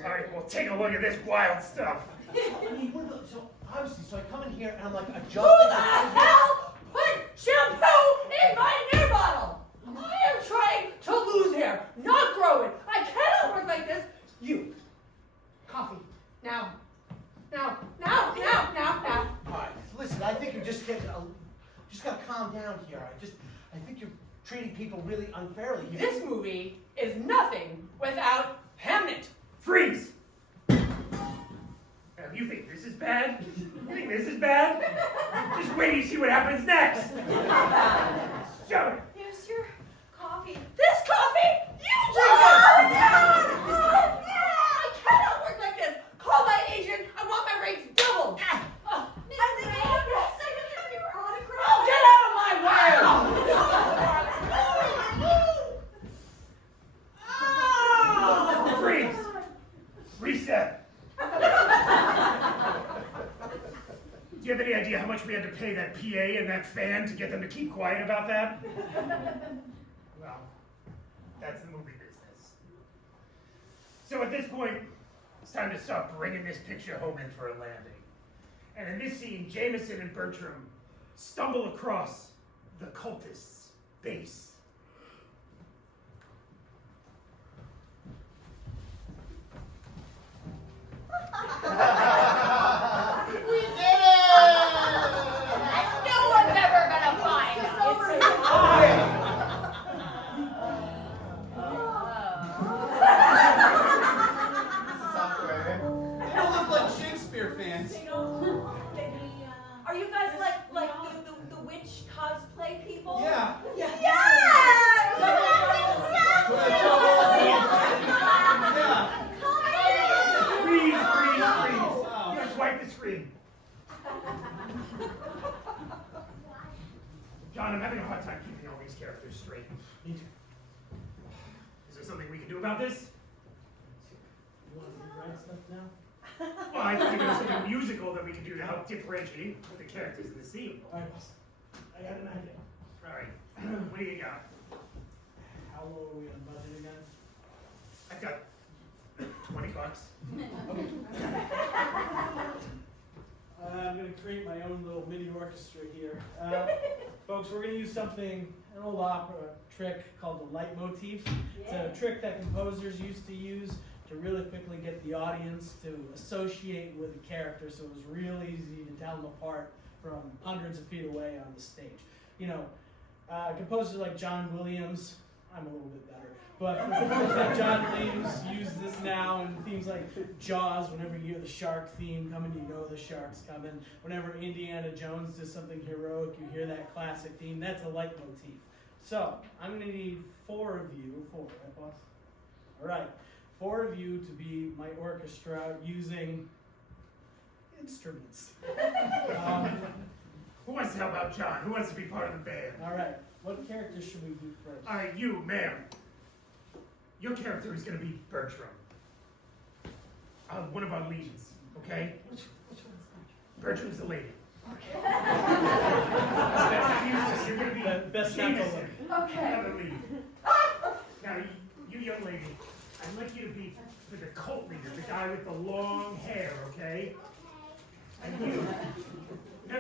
All right, well, take a look at this wild stuff. I mean, so obviously, so I come in here and I'm like adjusting. Who the hell put shampoo in my hair bottle? I am trying to lose hair, not grow it. I cannot work like this. You. Coffee. Now. Now. Now. Now. Now. Now. All right, listen, I think you're just getting, just gotta calm down here. I think you're treating people really unfairly here. This movie is nothing without Hamnet. Freeze! Now, you think this is bad? You think this is bad? Just wait till you see what happens next. Shove it. Here's your coffee. This coffee? You drink it! I cannot work like this. Call my agent. I want my rates doubled. Oh, get out of my way! Freeze! Reset. Do you have any idea how much we had to pay that PA and that fan to get them to keep quiet about that? Well, that's the movie business. So at this point, it's time to start bringing this picture home in for a landing. And in this scene, Jameson and Bertram stumble across the cultist's base. We did it! No one's ever gonna find us. This is awkward. They don't look like Shakespeare fans. Are you guys like the witch cosplay people? Yeah. Yes! Yeah. Freeze, freeze, Wow. freeze. Just wipe the screen. John, I'm having a hard time keeping all these characters straight. Me too. Is there something we can do about this? You want to rewrite stuff now? Well, I think there's something musical that we can do to help differentiate the characters in the scene. All right, boss. I got an idea. All right, what do you got? How low are we on budget again? I've got $20. I'm going to create my own little mini orchestra here. Folks, we're going to use something, an old opera trick called the leitmotif. It's a trick that composers used to use to really quickly get the audience to associate with the character, so it was real easy to tell them apart from hundreds of feet away on the stage. You know, composers like John Williams, I'm a little bit better, but composers like John Williams use this now in themes like Jaws. Whenever you hear the shark theme coming, you know the shark's coming. Whenever Indiana Jones does something heroic, you hear that classic theme. That's a leitmotif. So, I'm going to need four, right, boss? All right, 4 of you to be my orchestra using instruments. Who wants to help out John? Who wants to be part of the band? All right, what character should we do first? All right, you, ma'am. Your character is going to be Bertram. One of our leads, okay? Which one's Bertram's the lady. Okay. You're going to be The best not to Jameson, look. Okay. another lead. Now, you young lady, I'd like you to be the cult leader, the guy with the long hair, okay? And you.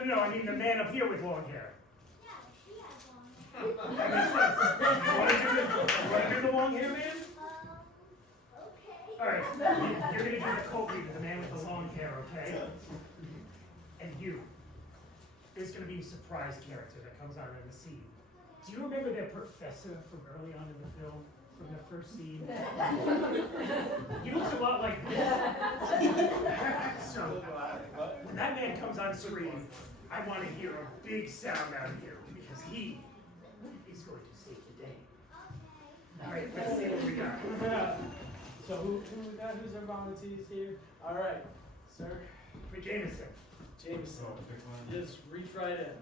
No, I mean the man up here with long hair. That makes sense. You want to do the long hair man? All right, you're going to do the cult leader, the man with the long hair, okay? And you. There's going to be a surprise character that comes out in the scene. Do you remember that professor from early on in the film? From the first scene? He looks a lot like this. So, when that man comes on screen, I want to hear a big sound out of you, because he is going to save the day. All right, let's see what we got. So who we got? Who's our volunteers here? All right, sir. For Jameson. Jameson. Just reach right in.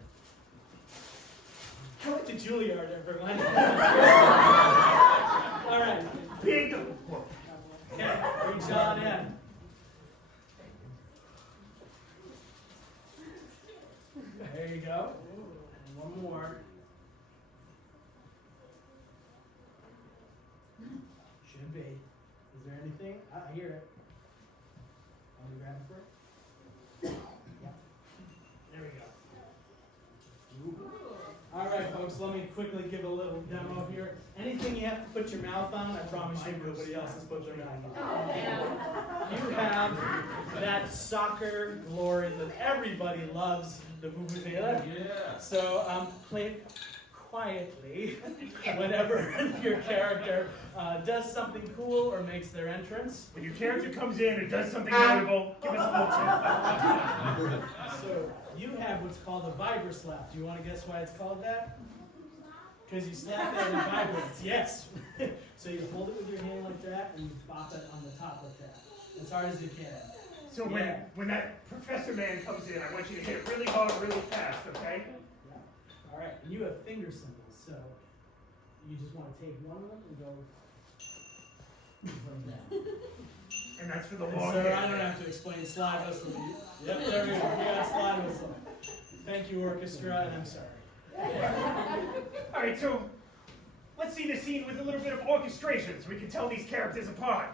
I went to Juilliard, everyone. All right. Big whoop. Okay, reach on in. There you go. And one more. Should be. Is there anything? I hear it. Want me to grab it first? Yeah. There we go. All right, folks, let me quickly give a little demo here. Anything you have to put your mouth on, I promise you nobody else has put their mouth on. You have that soccer glory that everybody loves, the vuvuzela. Yeah. So play it quietly whenever your character does something cool or makes their entrance. When your character comes in and does something notable, give us a little tip. So you have what's called a vibra slap. Do you want to guess why it's called that? Because you slap it and it vibrates. Yes. So you hold it with your hand like that and you bop it on the top like that, as hard as you can. So when that professor man comes in, I want you to hit it really hard, really fast, okay? Yeah. All right. And you have finger symbols, so you just want to take one of them and go from that. And that's for the And long sir, hair. I don't have to explain slide whistle. Yep, there we go. We got slide whistle. Thank you, orchestra, and I'm sorry. All right, so let's see the scene with a little bit of orchestration so we can tell these characters apart.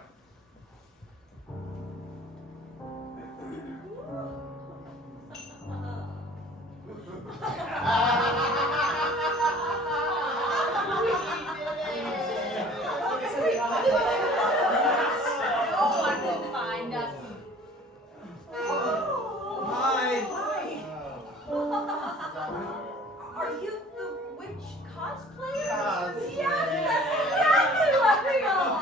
No one will find us. Hi. Are you the witch cosplayer? Yes. Yes, that's exactly what we are.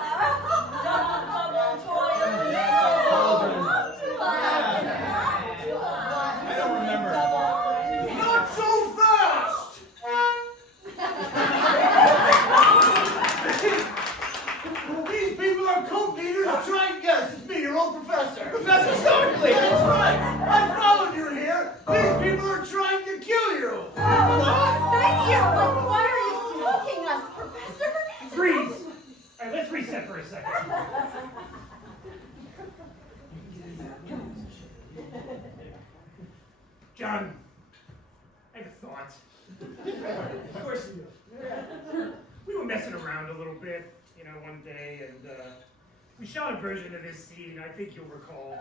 done, I have a thought. Of course you do. We were messing around a little bit, one day, and we shot a version of this scene, I think you'll recall.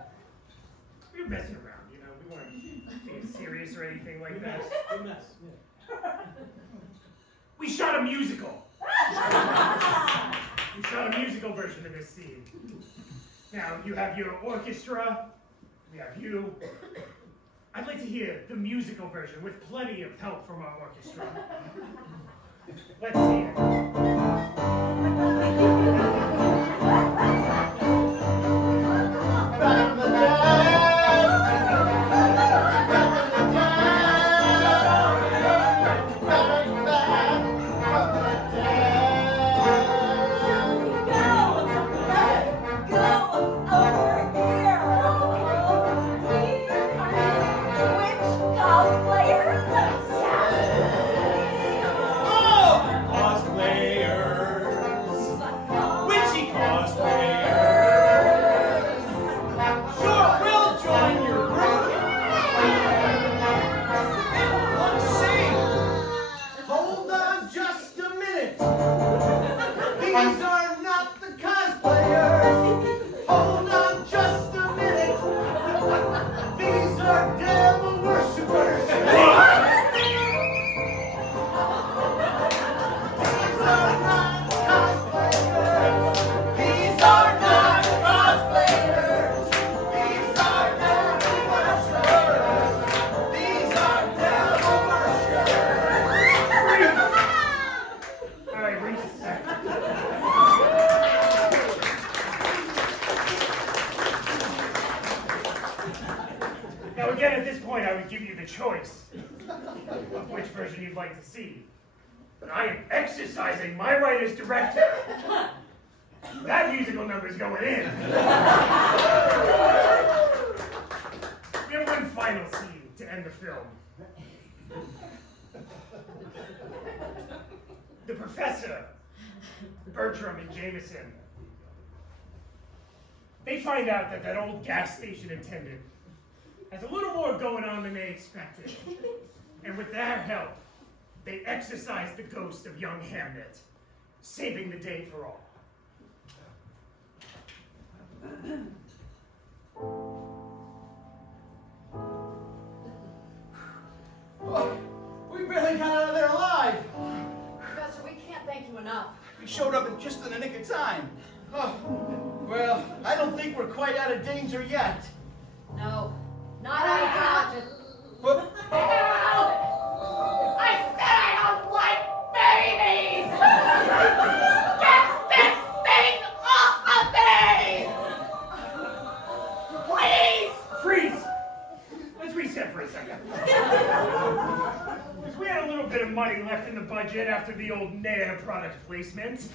We were messing around, we weren't being serious or anything like that. Good mess. Yeah. We shot a musical. We shot a musical version of this scene. Now, you have your orchestra, we have you. I'd like to hear the musical version with plenty of help from our orchestra. Let's see it. Now again, at this point, I would give you the choice of which version you'd like to see. But I am exercising my right as director. That musical number's going in. We have one final scene to end the film. The professor, Bertram and Jameson, they find out that that old gas station attendant has a little more going on than they expected. And with their help, they exorcise the ghost of young Hamnet, saving the day for all. Oh, we barely got out of there alive. Professor, we can't thank you enough. You showed up just in the nick of time. Oh, well, I don't think we're quite out of danger yet. No, not out of Dodge. But, I said I don't like babies! Get this thing off of me! Please! Freeze! Let's reset for a second. Because we had a little bit of money left in the budget after the old Nair product placement.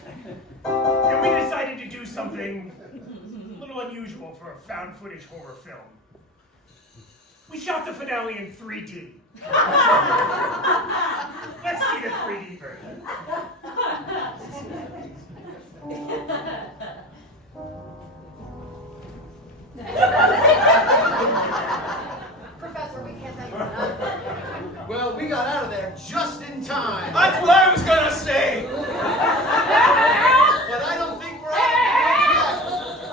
And we decided to do something a little unusual for a found footage horror film. We shot the finale in 3D. Let's see the 3D version. Professor, we can't thank you enough. Well, we got out of there just in time. that's what I was gonna say! But I don't think we're out of there yet.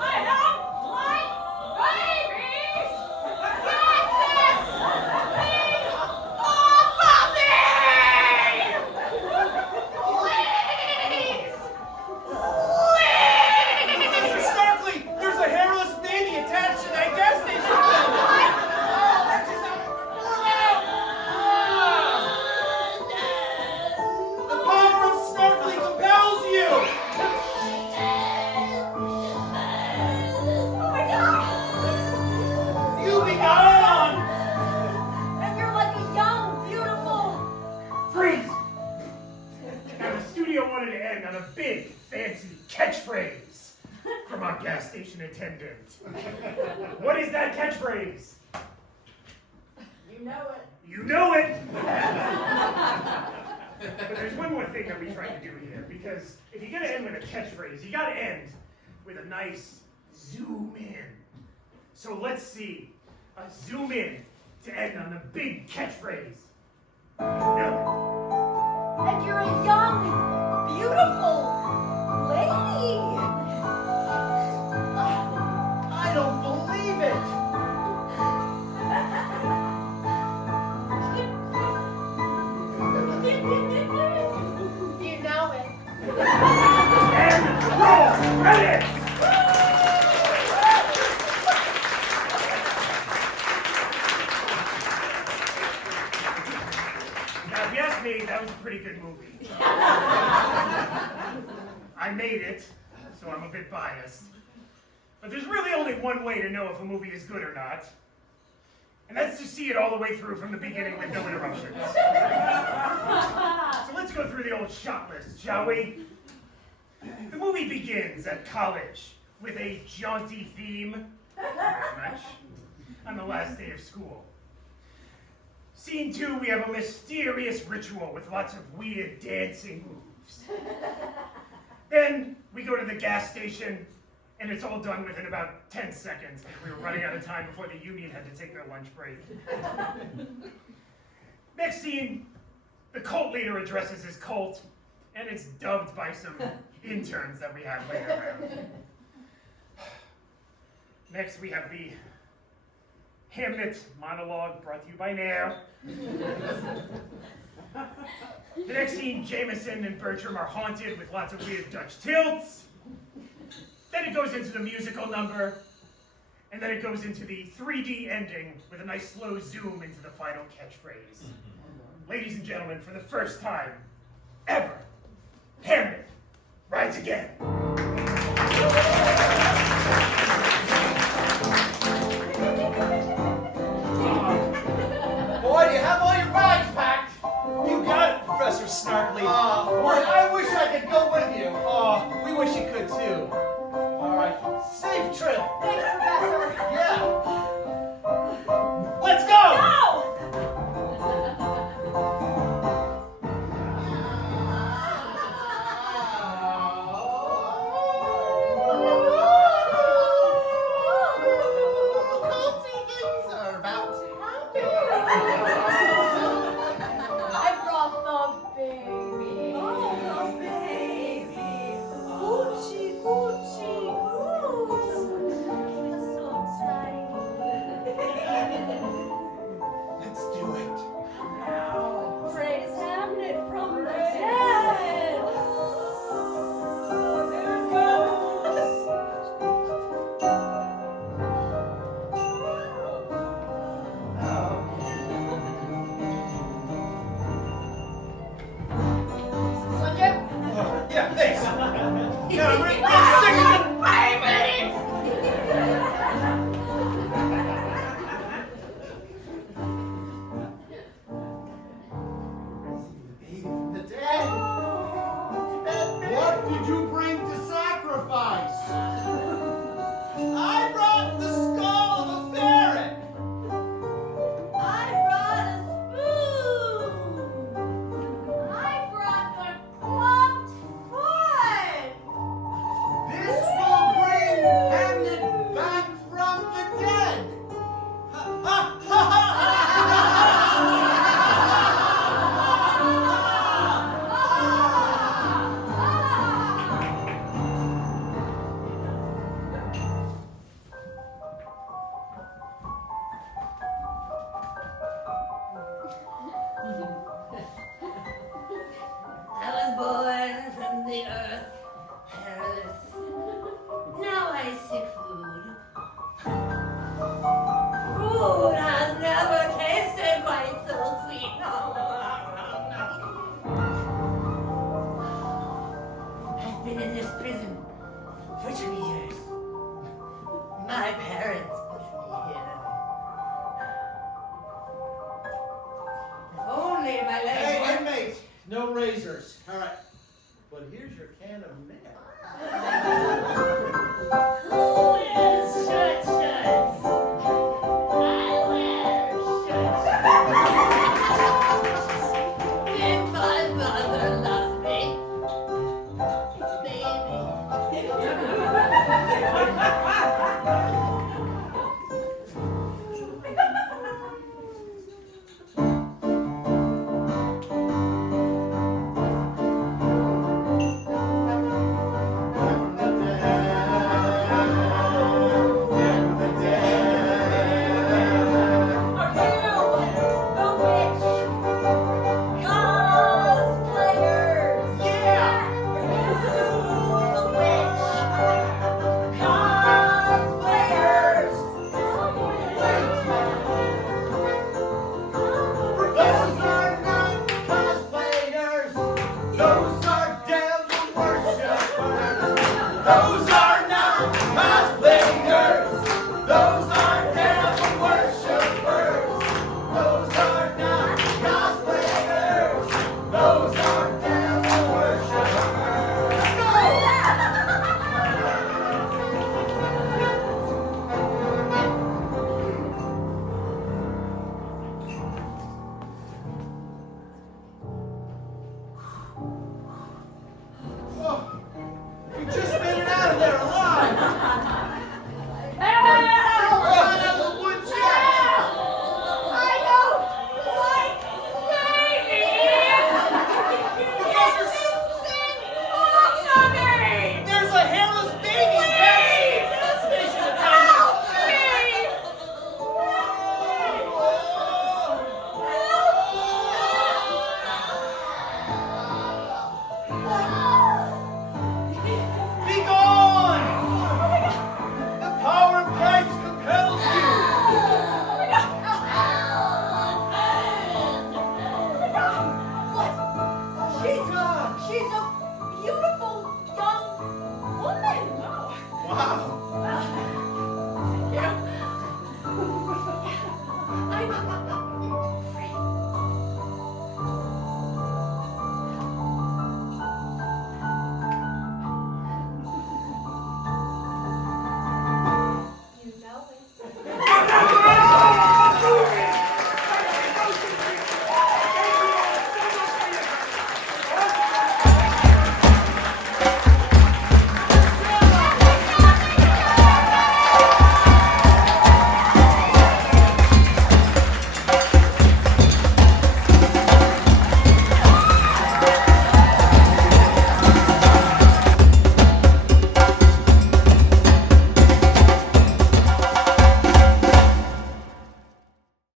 I don't like babies! Get this thing off of me! Please! Please! Mr. Starkley, there's a hairless baby attached to that gas station. The power of Starkley compels you! Oh my God! You be gone! And you're like a young, beautiful. Freeze! Now the studio wanted to end on a big, fancy catchphrase from our gas station attendant. What is that catchphrase? You know it. You know it! But there's one more thing that we tried to do here, because if you're gonna end with a catchphrase, you gotta end with a nice zoom in. So let's see a zoom in to end on the big catchphrase. No. And you're a young, beautiful lady. I don't believe it. You know it. And roll credits! Now, if you ask me, that was a pretty good movie. I made it, so I'm a bit biased. But there's really only one way to know if a movie is good or not. And that's to see it all the way through from the beginning with no interruptions. So let's go through the old shot list, shall we? The movie begins at college with a jaunty theme, very much, on the last day of school. Scene 2, we have a mysterious ritual with lots of weird dancing moves. Then we go to the gas station, and it's all done within about 10 seconds, because we were running out of time before the union had to take their lunch break. Next scene, the cult leader addresses his cult, and it's dubbed by some interns that we have later on. Next, we have the Hamlet monologue brought to you by Nair. The next scene, Jameson and Bertram are haunted with lots of weird Dutch tilts. Then it goes into the musical number, and then it goes into the 3D ending with a nice slow zoom into the final catchphrase. Ladies and gentlemen, for the first time ever, Hamlet rides again. Boy, do you have all your bags packed? You got it, Professor Snartly. Boy, I wish I could go with you. Oh, we wish you could too. All right, safe trip. Thanks, Professor. Yeah. Let's go! Go! I brought the baby. Oh, the baby. Gucci, Gucci, Gucci. So tiny. Let's do it. Praise Hamlet from the dead. There it goes. Yeah, thanks. Yeah, I'm ready. I'm singing. The dead. What did you bring to sacrifice? I brought the skull of a ferret. I brought a spoon. I brought the clubbed foot. This will bring Hamlet back from the dead. I was born from the earth, hairless. Now I seek food. Food has never tasted quite so sweet. I've been in this prison for 2 years. My parents put me here. If only my legs Hey, were... inmate, no razors. All right. But here's your can of mail.